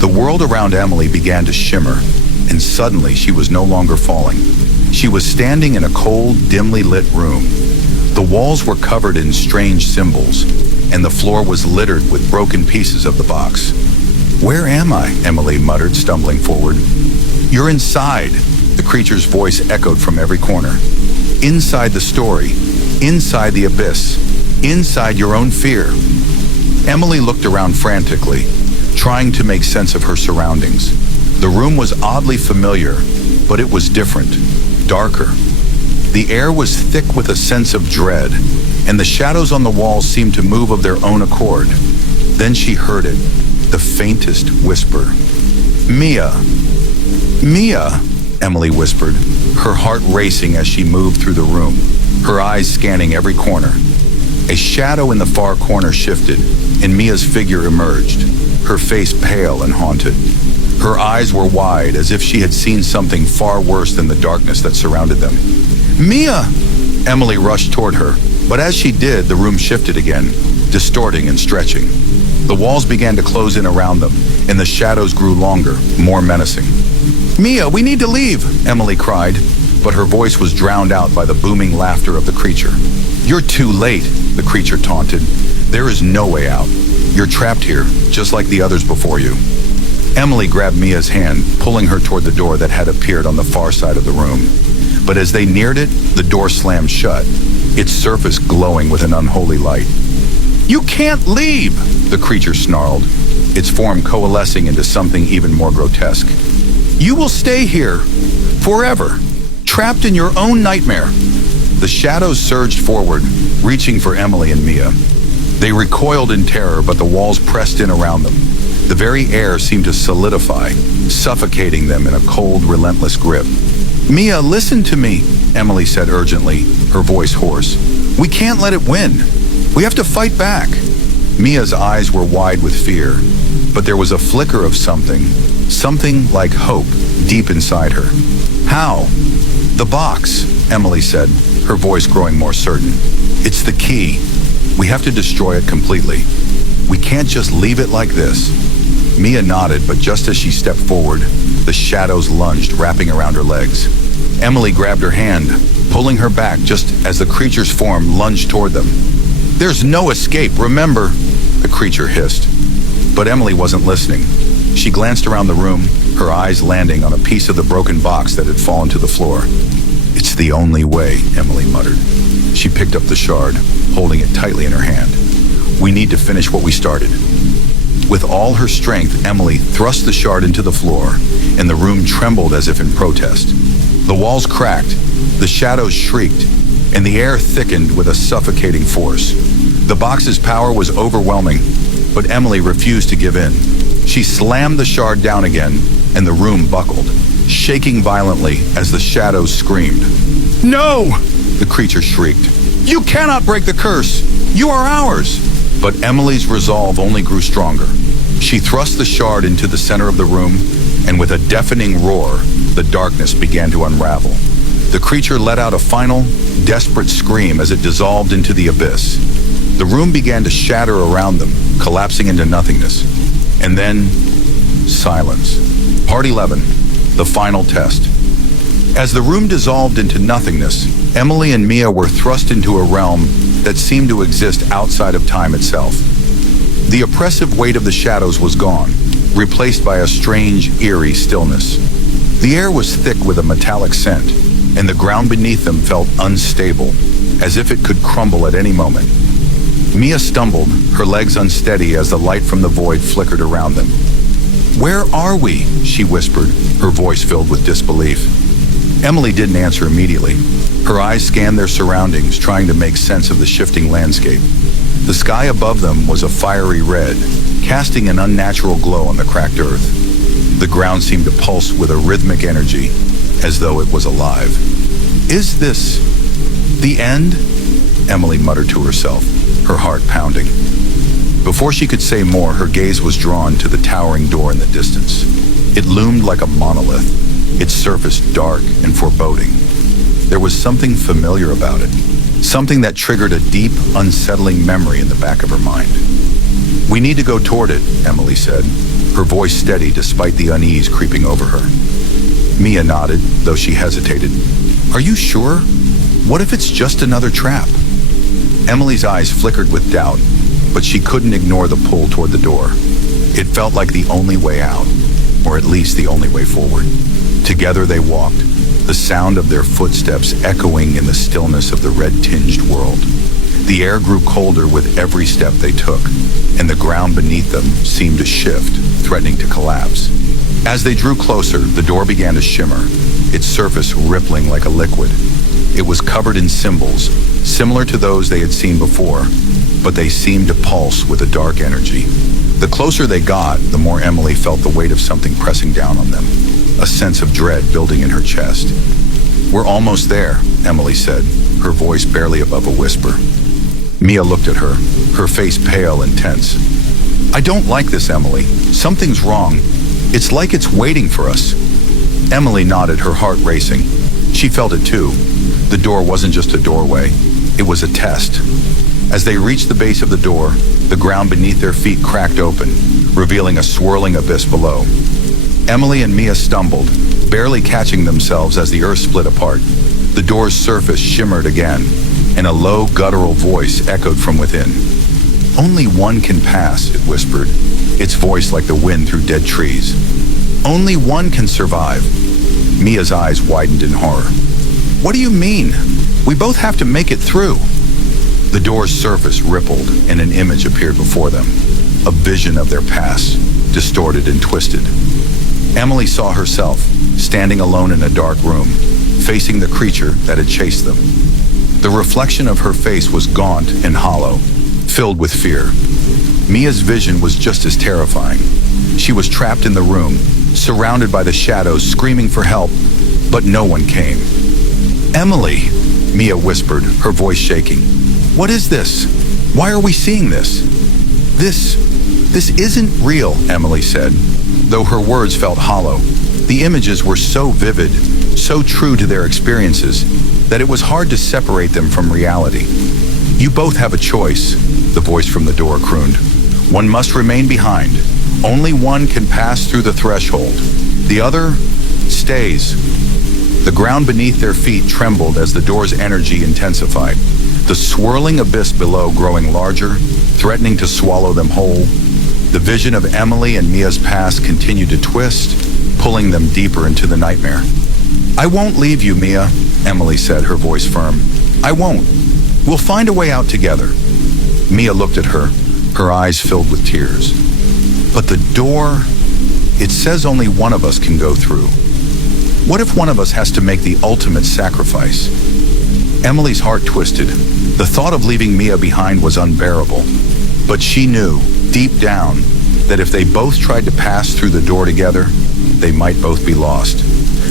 The world around Emily began to shimmer, and suddenly she was no longer falling. She was standing in a cold, dimly lit room. The walls were covered in strange symbols, and the floor was littered with broken pieces of the box. "Where am I?" Emily muttered, stumbling forward. "You're inside," the creature's voice echoed from every corner. "Inside the story, inside the abyss, inside your own fear." Emily looked around frantically, trying to make sense of her surroundings. The room was oddly familiar, but it was different, darker. The air was thick with a sense of dread, and the shadows on the walls seemed to move of their own accord. Then she heard it, the faintest whisper. "Mia! Mia!" Emily whispered, her heart racing as she moved through the room, her eyes scanning every corner. A shadow in the far corner shifted, and Mia's figure emerged, her face pale and haunted. Her eyes were wide, as if she had seen something far worse than the darkness that surrounded them. "Mia!" Emily rushed toward her, but as she did, the room shifted again, distorting and stretching. The walls began to close in around them, and the shadows grew longer, more menacing. "Mia, we need to leave!" Emily cried, but her voice was drowned out by the booming laughter of the creature. "You're too late," the creature taunted. "There is no way out. You're trapped here, just like the others before you." Emily grabbed Mia's hand, pulling her toward the door that had appeared on the far side of the room. But as they neared it, the door slammed shut, its surface glowing with an unholy light. "You can't leave!" the creature snarled, its form coalescing into something even more grotesque. "You will stay here, forever, trapped in your own nightmare." The shadows surged forward, reaching for Emily and Mia. They recoiled in terror, but the walls pressed in around them. The very air seemed to solidify, suffocating them in a cold, relentless grip. "Mia, listen to me," Emily said urgently, her voice hoarse. "We can't let it win. We have to fight back." Mia's eyes were wide with fear, but there was a flicker of something like hope deep inside her. "How?" "The box," Emily said, her voice growing more certain. "It's the key. We have to destroy it completely. We can't just leave it like this." Mia nodded, but just as she stepped forward, the shadows lunged, wrapping around her legs. Emily grabbed her hand, pulling her back just as the creature's form lunged toward them. "There's no escape, remember," the creature hissed. But Emily wasn't listening. She glanced around the room, her eyes landing on a piece of the broken box that had fallen to the floor. "It's the only way," Emily muttered. She picked up the shard, holding it tightly in her hand. "We need to finish what we started." With all her strength, Emily thrust the shard into the floor, and the room trembled as if in protest. The walls cracked, the shadows shrieked, and the air thickened with a suffocating force. The box's power was overwhelming, but Emily refused to give in. She slammed the shard down again, and the room buckled, shaking violently as the shadows screamed. "No!" the creature shrieked. "You cannot break the curse! You are ours!" But Emily's resolve only grew stronger. She thrust the shard into the center of the room, and with a deafening roar, the darkness began to unravel. The creature let out a final, desperate scream as it dissolved into the abyss. The room began to shatter around them, collapsing into nothingness. And then, silence. Part 11, the final test. As the room dissolved into nothingness, Emily and Mia were thrust into a realm that seemed to exist outside of time itself. The oppressive weight of the shadows was gone, replaced by a strange, eerie stillness. The air was thick with a metallic scent, and the ground beneath them felt unstable, as if it could crumble at any moment. Mia stumbled, her legs unsteady as the light from the void flickered around them. "Where are we?" she whispered, her voice filled with disbelief. Emily didn't answer immediately. Her eyes scanned their surroundings, trying to make sense of the shifting landscape. The sky above them was a fiery red, casting an unnatural glow on the cracked earth. The ground seemed to pulse with a rhythmic energy, as though it was alive. "Is this the end?" Emily muttered to herself, her heart pounding. Before she could say more, her gaze was drawn to the towering door in the distance. It loomed like a monolith, its surface dark and foreboding. There was something familiar about it, something that triggered a deep, unsettling memory in the back of her mind. "We need to go toward it," Emily said, her voice steady despite the unease creeping over her. Mia nodded, though she hesitated. "Are you sure? What if it's just another trap?" Emily's eyes flickered with doubt, but she couldn't ignore the pull toward the door. It felt like the only way out, or at least the only way forward. Together they walked, the sound of their footsteps echoing in the stillness of the red-tinged world. The air grew colder with every step they took, and the ground beneath them seemed to shift, threatening to collapse. As they drew closer, the door began to shimmer, its surface rippling like a liquid. It was covered in symbols, similar to those they had seen before, but they seemed to pulse with a dark energy. The closer they got, the more Emily felt the weight of something pressing down on them, a sense of dread building in her chest. "We're almost there," Emily said, her voice barely above a whisper. Mia looked at her, her face pale and tense. "I don't like this, Emily. Something's wrong. It's like it's waiting for us." Emily nodded, her heart racing. She felt it too. The door wasn't just a doorway. It was a test. As they reached the base of the door, the ground beneath their feet cracked open, revealing a swirling abyss below. Emily and Mia stumbled, barely catching themselves as the earth split apart. The door's surface shimmered again, and a low, guttural voice echoed from within. "Only one can pass," it whispered, its voice like the wind through dead trees. "Only one can survive." Mia's eyes widened in horror. "What do you mean? We both have to make it through." The door's surface rippled, and an image appeared before them, a vision of their past, distorted and twisted. Emily saw herself, standing alone in a dark room, facing the creature that had chased them. The reflection of her face was gaunt and hollow, filled with fear. Mia's vision was just as terrifying. She was trapped in the room, surrounded by the shadows, screaming for help, but no one came. "Emily," Mia whispered, her voice shaking. "What is this? Why are we seeing this?" This isn't real," Emily said, though her words felt hollow. The images were so vivid, so true to their experiences, that it was hard to separate them from reality. "You both have a choice," the voice from the door crooned. "One must remain behind. Only one can pass through the threshold. The other stays." The ground beneath their feet trembled as the door's energy intensified, the swirling abyss below growing larger, threatening to swallow them whole. The vision of Emily and Mia's past continued to twist, pulling them deeper into the nightmare. "I won't leave you, Mia," Emily said, her voice firm. "I won't. We'll find a way out together." Mia looked at her, her eyes filled with tears. "But the door, it says only one of us can go through. What if one of us has to make the ultimate sacrifice?" Emily's heart twisted. The thought of leaving Mia behind was unbearable. But she knew, deep down, that if they both tried to pass through the door together, they might both be lost.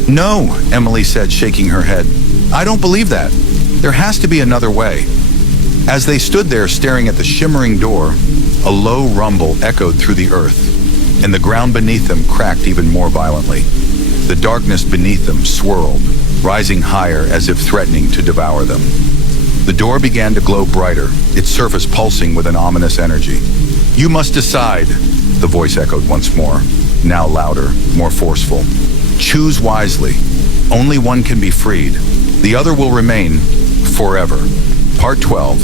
"No," Emily said, shaking her head. "I don't believe that. There has to be another way." As they stood there staring at the shimmering door, a low rumble echoed through the earth, and the ground beneath them cracked even more violently. The darkness beneath them swirled, rising higher as if threatening to devour them. The door began to glow brighter, its surface pulsing with an ominous energy. "You must decide," the voice echoed once more, now louder, more forceful. "Choose wisely. Only one can be freed. The other will remain forever." Part 12.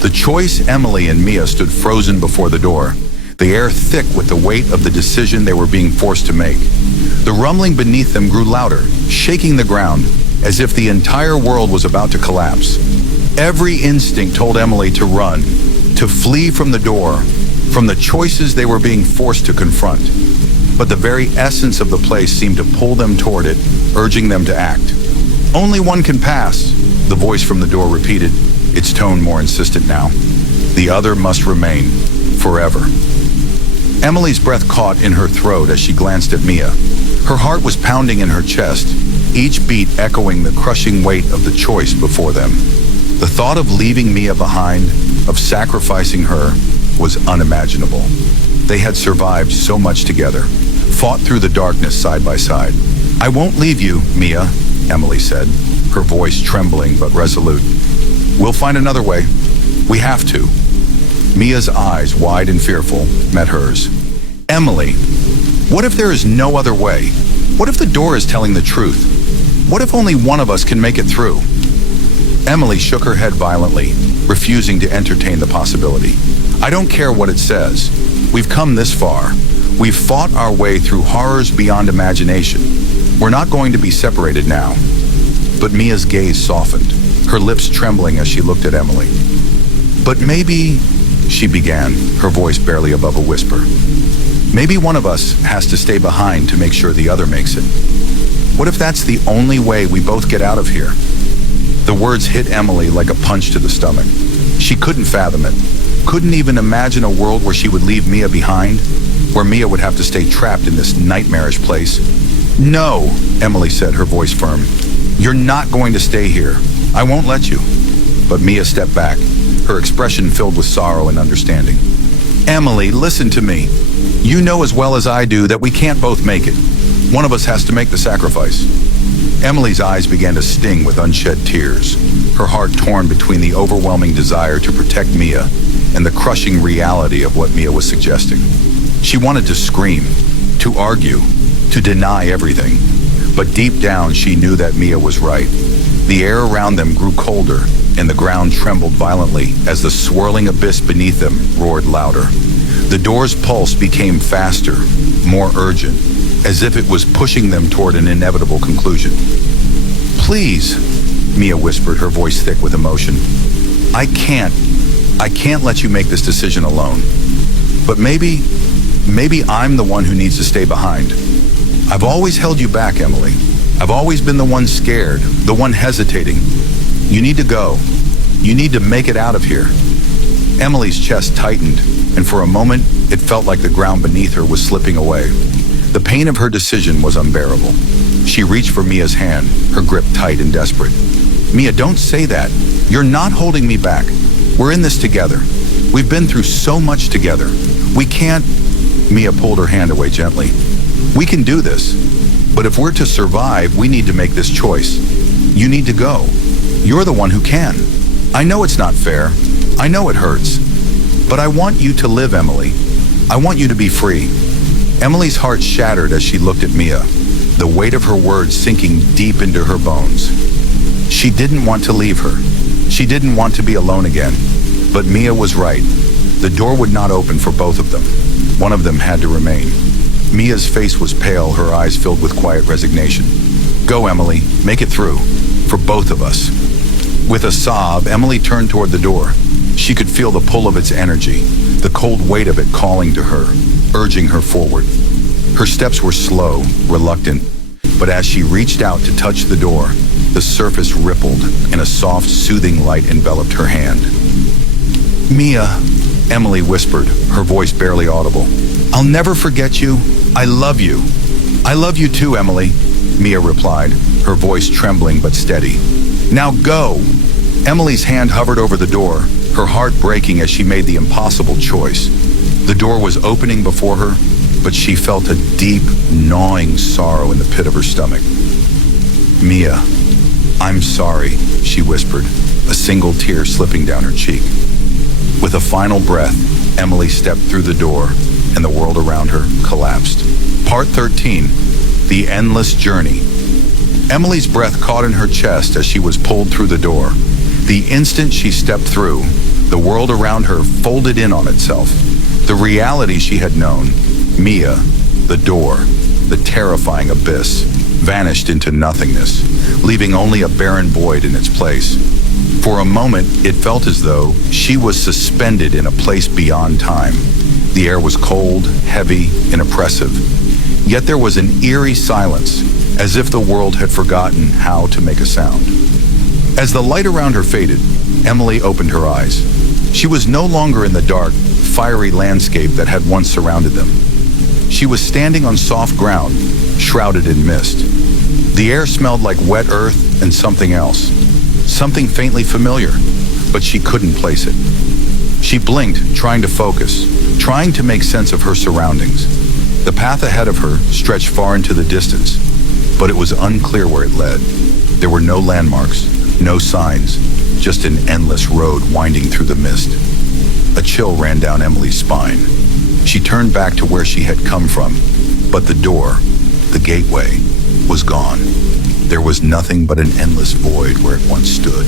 The choice. Emily and Mia stood frozen before the door, the air thick with the weight of the decision they were being forced to make. The rumbling beneath them grew louder, shaking the ground, as if the entire world was about to collapse. Every instinct told Emily to run, to flee from the door, from the choices they were being forced to confront. But the very essence of the place seemed to pull them toward it, urging them to act. "Only one can pass," the voice from the door repeated, its tone more insistent now. "The other must remain, forever." Emily's breath caught in her throat as she glanced at Mia. Her heart was pounding in her chest, each beat echoing the crushing weight of the choice before them. The thought of leaving Mia behind, of sacrificing her, was unimaginable. They had survived so much together, fought through the darkness side by side. "I won't leave you, Mia," Emily said, her voice trembling but resolute. "We'll find another way. We have to." Mia's eyes, wide and fearful, met hers. "Emily, what if there is no other way? What if the door is telling the truth? What if only one of us can make it through?" Emily shook her head violently, refusing to entertain the possibility. "I don't care what it says. We've come this far. We've fought our way through horrors beyond imagination. We're not going to be separated now." But Mia's gaze softened, her lips trembling as she looked at Emily. "But maybe," she began, her voice barely above a whisper. "Maybe one of us has to stay behind to make sure the other makes it. What if that's the only way we both get out of here?" The words hit Emily like a punch to the stomach. She couldn't fathom it, couldn't even imagine a world where she would leave Mia behind, where Mia would have to stay trapped in this nightmarish place. "No," Emily said, her voice firm. "You're not going to stay here. I won't let you." But Mia stepped back, her expression filled with sorrow and understanding. "Emily, listen to me. You know as well as I do that we can't both make it. One of us has to make the sacrifice." Emily's eyes began to sting with unshed tears, her heart torn between the overwhelming desire to protect Mia and the crushing reality of what Mia was suggesting. She wanted to scream, to argue, to deny everything. But deep down, she knew that Mia was right. The air around them grew colder, and the ground trembled violently as the swirling abyss beneath them roared louder. The door's pulse became faster, more urgent, as if it was pushing them toward an inevitable conclusion. "Please," Mia whispered, her voice thick with emotion. I can't let you make this decision alone. But maybe I'm the one who needs to stay behind. I've always held you back, Emily. I've always been the one scared, the one hesitating. You need to go. You need to make it out of here." Emily's chest tightened, and for a moment, it felt like the ground beneath her was slipping away. The pain of her decision was unbearable. She reached for Mia's hand, her grip tight and desperate. "Mia, don't say that. You're not holding me back. We're in this together. We've been through so much together. We can't..." Mia pulled her hand away gently. "We can do this. But if we're to survive, we need to make this choice. You need to go. You're the one who can. I know it's not fair. I know it hurts. But I want you to live, Emily. I want you to be free." Emily's heart shattered as she looked at Mia, the weight of her words sinking deep into her bones. She didn't want to leave her. She didn't want to be alone again. But Mia was right. The door would not open for both of them. One of them had to remain. Mia's face was pale, her eyes filled with quiet resignation. "Go, Emily. Make it through. For both of us." With a sob, Emily turned toward the door. She could feel the pull of its energy, the cold weight of it calling to her, urging her forward. Her steps were slow, reluctant, but as she reached out to touch the door, the surface rippled and a soft, soothing light enveloped her hand. "Mia," Emily whispered, her voice barely audible. "I'll never forget you. I love you." "I love you too, Emily," Mia replied, her voice trembling but steady. "Now go." Emily's hand hovered over the door, her heart breaking as she made the impossible choice. The door was opening before her, but she felt a deep, gnawing sorrow in the pit of her stomach. "Mia, I'm sorry," she whispered, a single tear slipping down her cheek. With a final breath, Emily stepped through the door, and the world around her collapsed. Part 13. The Endless Journey. Emily's breath caught in her chest as she was pulled through the door. The instant she stepped through, the world around her folded in on itself. The reality she had known, Mia, the door, the terrifying abyss, vanished into nothingness, leaving only a barren void in its place. For a moment, it felt as though she was suspended in a place beyond time. The air was cold, heavy, and oppressive. Yet there was an eerie silence, as if the world had forgotten how to make a sound. As the light around her faded, Emily opened her eyes. She was no longer in the dark, fiery landscape that had once surrounded them. She was standing on soft ground, shrouded in mist. The air smelled like wet earth and something else. Something faintly familiar, but she couldn't place it. She blinked, trying to focus, trying to make sense of her surroundings. The path ahead of her stretched far into the distance, but it was unclear where it led. There were no landmarks, no signs, just an endless road winding through the mist. A chill ran down Emily's spine. She turned back to where she had come from, but the door, the gateway, was gone. There was nothing but an endless void where it once stood.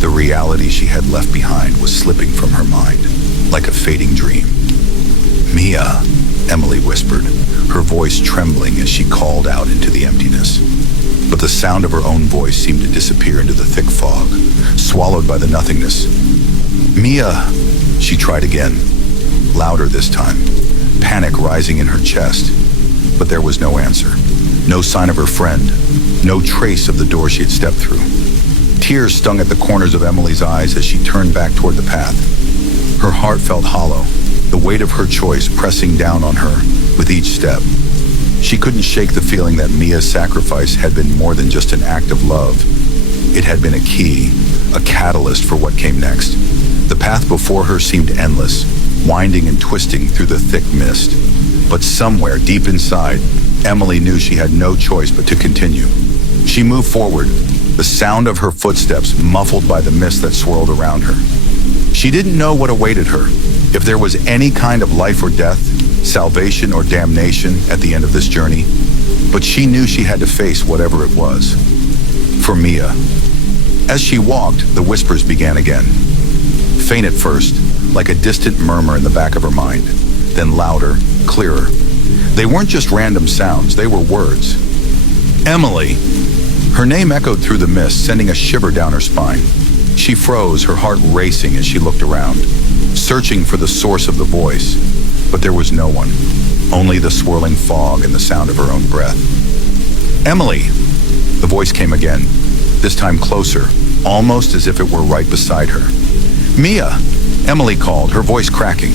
The reality she had left behind was slipping from her mind, like a fading dream. "Mia," Emily whispered, her voice trembling as she called out into the emptiness. But the sound of her own voice seemed to disappear into the thick fog, swallowed by the nothingness. "Mia," she tried again, louder this time, panic rising in her chest. But there was no answer, no sign of her friend, no trace of the door she had stepped through. Tears stung at the corners of Emily's eyes as she turned back toward the path. Her heart felt hollow, the weight of her choice pressing down on her with each step. She couldn't shake the feeling that Mia's sacrifice had been more than just an act of love. It had been a key, a catalyst for what came next. The path before her seemed endless, winding and twisting through the thick mist. But somewhere deep inside, Emily knew she had no choice but to continue. She moved forward, the sound of her footsteps muffled by the mist that swirled around her. She didn't know what awaited her, if there was any kind of life or death, salvation or damnation at the end of this journey, but she knew she had to face whatever it was. For Mia. As she walked, the whispers began again. Faint at first, like a distant murmur in the back of her mind, then louder, clearer. They weren't just random sounds, they were words. "Emily." Her name echoed through the mist, sending a shiver down her spine. She froze, her heart racing as she looked around, searching for the source of the voice. But there was no one, only the swirling fog and the sound of her own breath. "Emily!" The voice came again, this time closer, almost as if it were right beside her. "Mia!" Emily called, her voice cracking.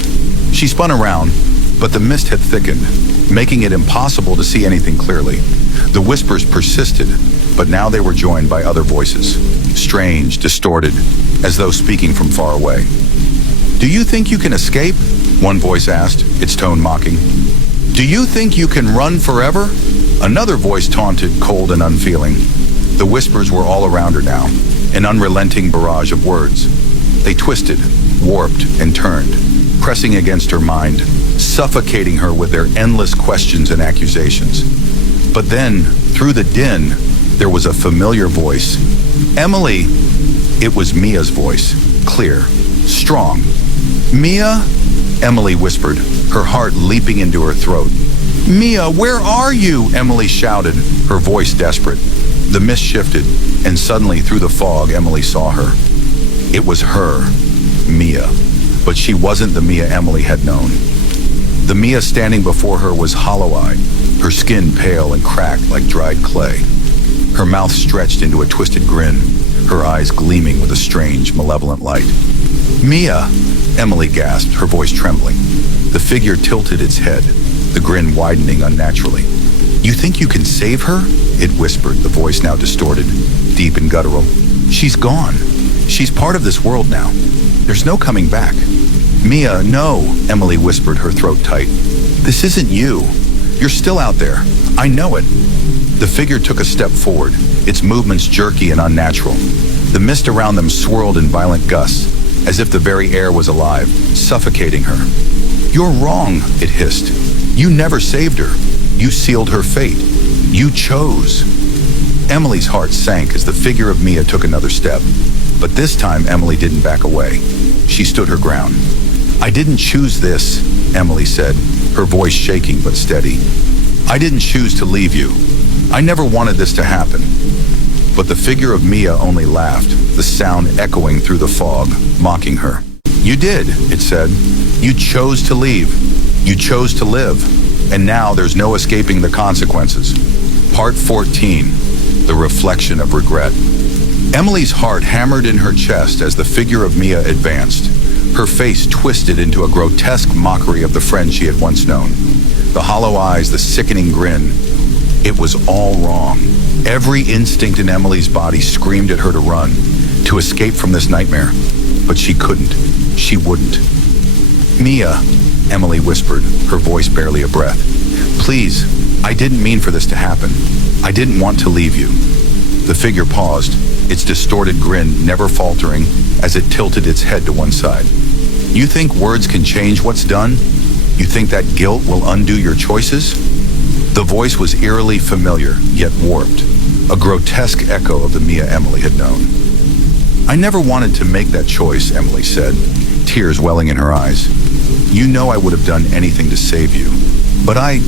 She spun around, but the mist had thickened, making it impossible to see anything clearly. The whispers persisted, but now they were joined by other voices, strange, distorted, as though speaking from far away. "Do you think you can escape?" one voice asked, its tone mocking. "Do you think you can run forever?" Another voice taunted, cold and unfeeling. The whispers were all around her now, an unrelenting barrage of words. They twisted, warped, and turned, pressing against her mind, suffocating her with their endless questions and accusations. But then, through the din, there was a familiar voice. "Emily!" It was Mia's voice, clear, strong. "Mia?" Emily whispered, her heart leaping into her throat. "Mia, where are you?" Emily shouted, her voice desperate. The mist shifted, and suddenly through the fog, Emily saw her. It was her, Mia, but she wasn't the Mia Emily had known. The Mia standing before her was hollow-eyed, her skin pale and cracked like dried clay. Her mouth stretched into a twisted grin, her eyes gleaming with a strange, malevolent light. "Mia!" Emily gasped, her voice trembling. The figure tilted its head, the grin widening unnaturally. "You think you can save her?" it whispered, the voice now distorted, deep and guttural. "She's gone. She's part of this world now. There's no coming back." "Mia, no," Emily whispered, her throat tight. "This isn't you. You're still out there. I know it." The figure took a step forward, its movements jerky and unnatural. The mist around them swirled in violent gusts, as if the very air was alive, suffocating her. "You're wrong," it hissed. "You never saved her. You sealed her fate. You chose." Emily's heart sank as the figure of Mia took another step. But this time, Emily didn't back away. She stood her ground. I didn't choose this, Emily said, her voice shaking but steady. I didn't choose to leave you. I never wanted this to happen. But the figure of Mia only laughed, the sound echoing through the fog, mocking her. You did, it said. You chose to leave. You chose to live. And now there's no escaping the consequences. Part 14, The Reflection of Regret. Emily's heart hammered in her chest as the figure of Mia advanced, her face twisted into a grotesque mockery of the friend she had once known. The hollow eyes, the sickening grin. It was all wrong. Every instinct in Emily's body screamed at her to run, to escape from this nightmare. But she couldn't. She wouldn't. Mia, Emily whispered, her voice barely a breath. Please, I didn't mean for this to happen. I didn't want to leave you. The figure paused, its distorted grin never faltering as it tilted its head to one side. You think words can change what's done? You think that guilt will undo your choices? The voice was eerily familiar, yet warped, a grotesque echo of the Mia Emily had known. I never wanted to make that choice, Emily said, tears welling in her eyes. You know I would have done anything to save you. But I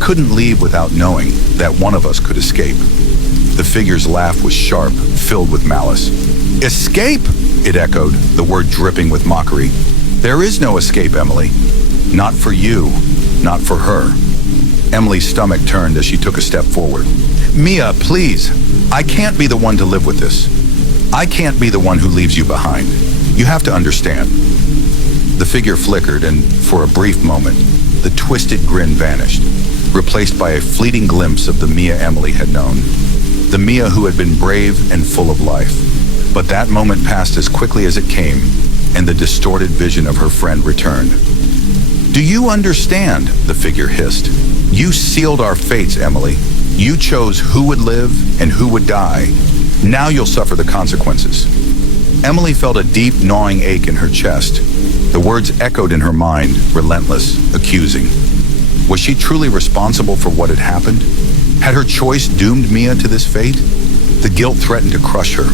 couldn't leave without knowing that one of us could escape. The figure's laugh was sharp, filled with malice. Escape? It echoed, the word dripping with mockery. There is no escape, Emily. Not for you, not for her. Emily's stomach turned as she took a step forward. Mia, please. I can't be the one to live with this. I can't be the one who leaves you behind. You have to understand. The figure flickered, and for a brief moment, the twisted grin vanished, replaced by a fleeting glimpse of the Mia Emily had known. The Mia who had been brave and full of life. But that moment passed as quickly as it came, and the distorted vision of her friend returned. Do you understand? The figure hissed. You sealed our fates, Emily. You chose who would live and who would die. Now you'll suffer the consequences. Emily felt a deep, gnawing ache in her chest. The words echoed in her mind, relentless, accusing. Was she truly responsible for what had happened? Had her choice doomed Mia to this fate? The guilt threatened to crush her,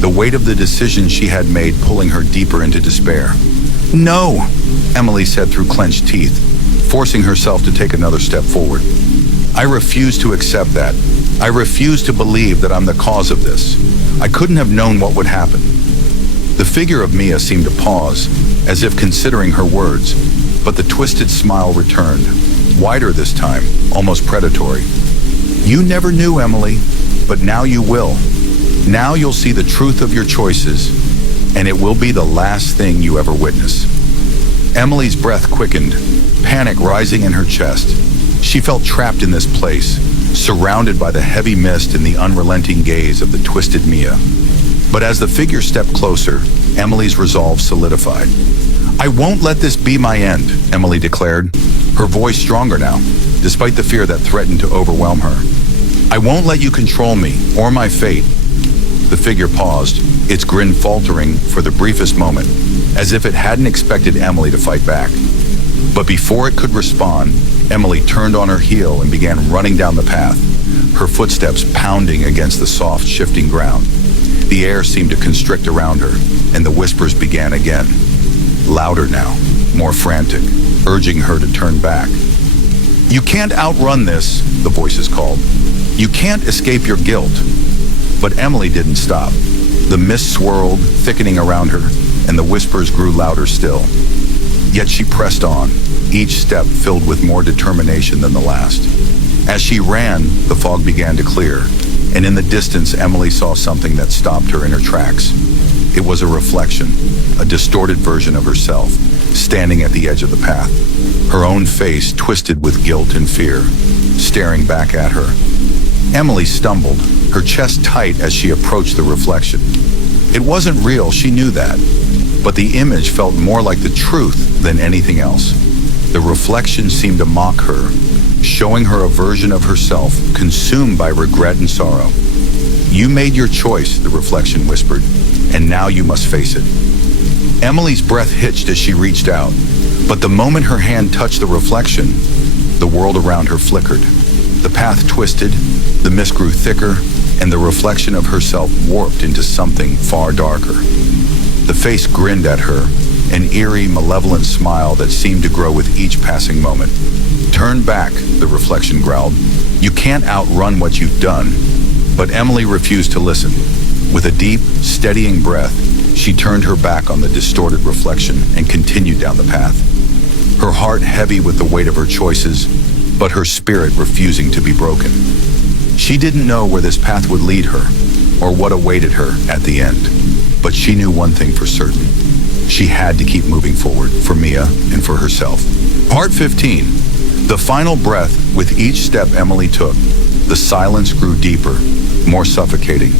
the weight of the decision she had made pulling her deeper into despair. No, Emily said through clenched teeth, forcing herself to take another step forward. I refuse to accept that. I refuse to believe that I'm the cause of this. I couldn't have known what would happen. The figure of Mia seemed to pause, as if considering her words, but the twisted smile returned, wider this time, almost predatory. You never knew, Emily, but now you will. Now you'll see the truth of your choices, and it will be the last thing you ever witness. Emily's breath quickened, panic rising in her chest. She felt trapped in this place, surrounded by the heavy mist and the unrelenting gaze of the twisted Mia. But as the figure stepped closer, Emily's resolve solidified. I won't let this be my end, Emily declared, her voice stronger now, despite the fear that threatened to overwhelm her. I won't let you control me or my fate. The figure paused, its grin faltering for the briefest moment, as if it hadn't expected Emily to fight back. But before it could respond, Emily turned on her heel and began running down the path, her footsteps pounding against the soft, shifting ground. The air seemed to constrict around her, and the whispers began again. Louder now, more frantic, urging her to turn back. You can't outrun this, the voices called. You can't escape your guilt. But Emily didn't stop. The mist swirled, thickening around her, and the whispers grew louder still. Yet she pressed on, each step filled with more determination than the last. As she ran, the fog began to clear, and in the distance Emily saw something that stopped her in her tracks. It was a reflection, a distorted version of herself, standing at the edge of the path, her own face twisted with guilt and fear, staring back at her. Emily stumbled, her chest tight as she approached the reflection. It wasn't real, she knew that, but the image felt more like the truth than anything else. The reflection seemed to mock her, showing her a version of herself consumed by regret and sorrow. You made your choice, the reflection whispered, and now you must face it. Emily's breath hitched as she reached out, but the moment her hand touched the reflection, the world around her flickered. The path twisted, the mist grew thicker, and the reflection of herself warped into something far darker. The face grinned at her, an eerie, malevolent smile that seemed to grow with each passing moment. "Turn back," the reflection growled. "You can't outrun what you've done." But Emily refused to listen. With a deep, steadying breath, she turned her back on the distorted reflection and continued down the path. Her heart heavy with the weight of her choices, but her spirit refusing to be broken. She didn't know where this path would lead her, or what awaited her at the end. But she knew one thing for certain. She had to keep moving forward, for Mia and for herself. Part 15. The final breath. With each step Emily took, the silence grew deeper, more suffocating.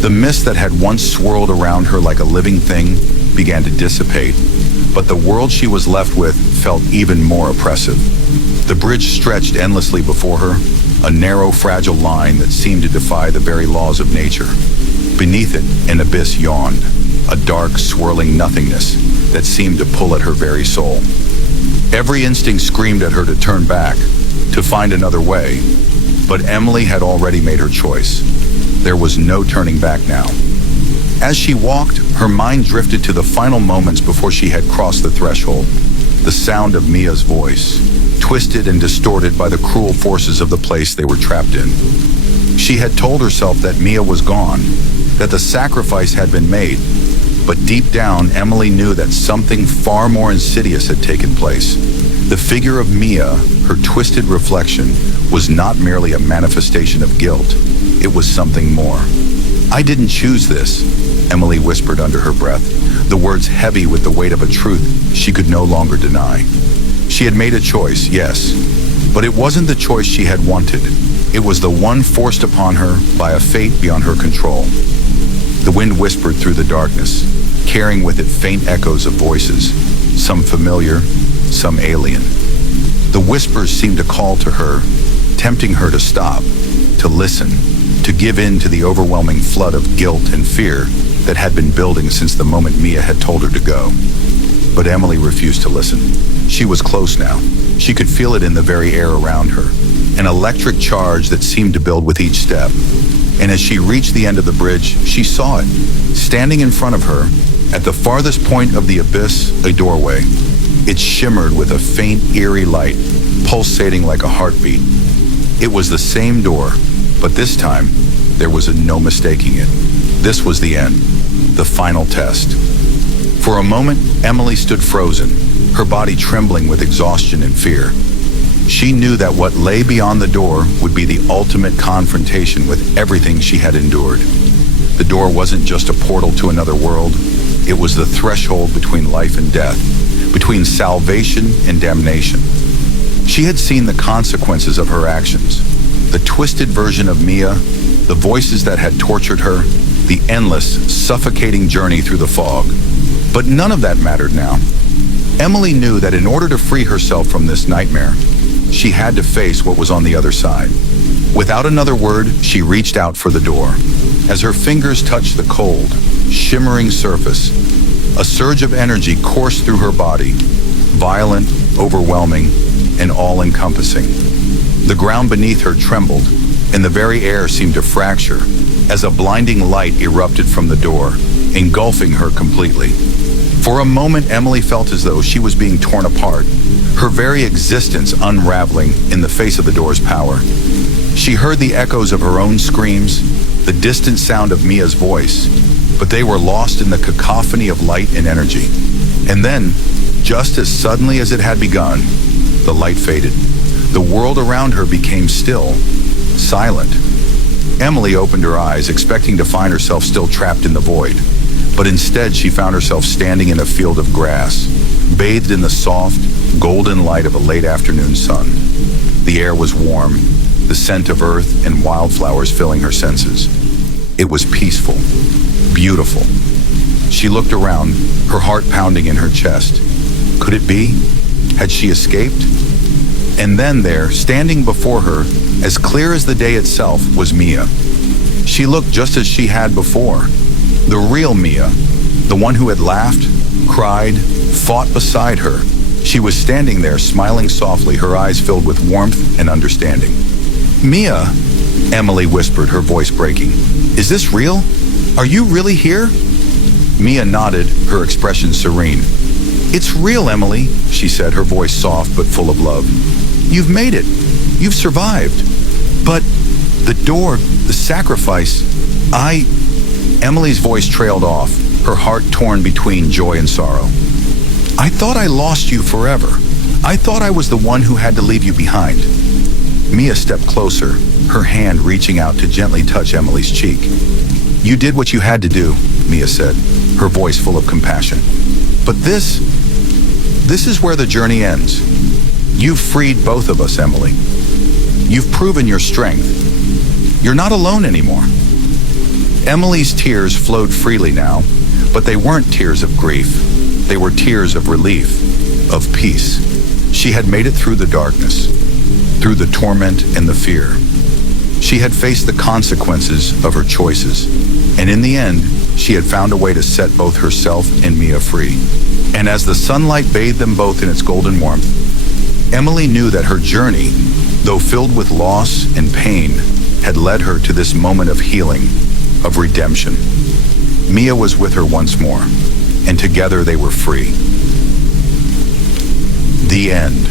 The mist that had once swirled around her like a living thing began to dissipate, but the world she was left with felt even more oppressive. The bridge stretched endlessly before her, a narrow, fragile line that seemed to defy the very laws of nature. Beneath it, an abyss yawned, a dark, swirling nothingness that seemed to pull at her very soul. Every instinct screamed at her to turn back, to find another way, but Emily had already made her choice. There was no turning back now. As she walked, her mind drifted to the final moments before she had crossed the threshold. The sound of Mia's voice, twisted and distorted by the cruel forces of the place they were trapped in. She had told herself that Mia was gone, that the sacrifice had been made, but deep down, Emily knew that something far more insidious had taken place. The figure of Mia, her twisted reflection, was not merely a manifestation of guilt. It was something more. "I didn't choose this," Emily whispered under her breath, the words heavy with the weight of a truth she could no longer deny. She had made a choice, yes, but it wasn't the choice she had wanted. It was the one forced upon her by a fate beyond her control. The wind whispered through the darkness, carrying with it faint echoes of voices, some familiar, some alien. The whispers seemed to call to her, tempting her to stop, to listen, to give in to the overwhelming flood of guilt and fear that had been building since the moment Mia had told her to go. But Emily refused to listen. She was close now. She could feel it in the very air around her, an electric charge that seemed to build with each step. And as she reached the end of the bridge, she saw it, standing in front of her, at the farthest point of the abyss, a doorway. It shimmered with a faint, eerie light, pulsating like a heartbeat. It was the same door, but this time, there was no mistaking it. This was the end, the final test. For a moment, Emily stood frozen, her body trembling with exhaustion and fear. She knew that what lay beyond the door would be the ultimate confrontation with everything she had endured. The door wasn't just a portal to another world. It was the threshold between life and death, between salvation and damnation. She had seen the consequences of her actions, the twisted version of Mia, the voices that had tortured her, the endless, suffocating journey through the fog. But none of that mattered now. Emily knew that in order to free herself from this nightmare, she had to face what was on the other side. Without another word, she reached out for the door. As her fingers touched the cold, shimmering surface, a surge of energy coursed through her body, violent, overwhelming, and all-encompassing. The ground beneath her trembled, and the very air seemed to fracture as a blinding light erupted from the door, engulfing her completely. For a moment, Emily felt as though she was being torn apart, her very existence unraveling in the face of the door's power. She heard the echoes of her own screams, the distant sound of Mia's voice, but they were lost in the cacophony of light and energy. And then, just as suddenly as it had begun, the light faded. The world around her became still, silent. Emily opened her eyes, expecting to find herself still trapped in the void. But instead, she found herself standing in a field of grass, bathed in the soft, golden light of a late afternoon sun. The air was warm, the scent of earth and wildflowers filling her senses. It was peaceful, beautiful. She looked around, her heart pounding in her chest. Could it be? Had she escaped? And then there, standing before her, as clear as the day itself, was Mia. She looked just as she had before. The real Mia, the one who had laughed, cried, fought beside her. She was standing there, smiling softly, her eyes filled with warmth and understanding. "Mia," Emily whispered, her voice breaking. "Is this real? Are you really here?" Mia nodded, her expression serene. "It's real, Emily," she said, her voice soft but full of love. "You've made it. You've survived. But the door, the sacrifice, Emily's voice trailed off, her heart torn between joy and sorrow. "I thought I lost you forever. I thought I was the one who had to leave you behind." Mia stepped closer, her hand reaching out to gently touch Emily's cheek. "You did what you had to do," Mia said, her voice full of compassion. "But this is where the journey ends. You've freed both of us, Emily. You've proven your strength. You're not alone anymore." Emily's tears flowed freely now, but they weren't tears of grief. They were tears of relief, of peace. She had made it through the darkness, through the torment and the fear. She had faced the consequences of her choices, and in the end, she had found a way to set both herself and Mia free. And as the sunlight bathed them both in its golden warmth, Emily knew that her journey, though filled with loss and pain, had led her to this moment of healing, of redemption. Mia was with her once more, and together they were free. The end.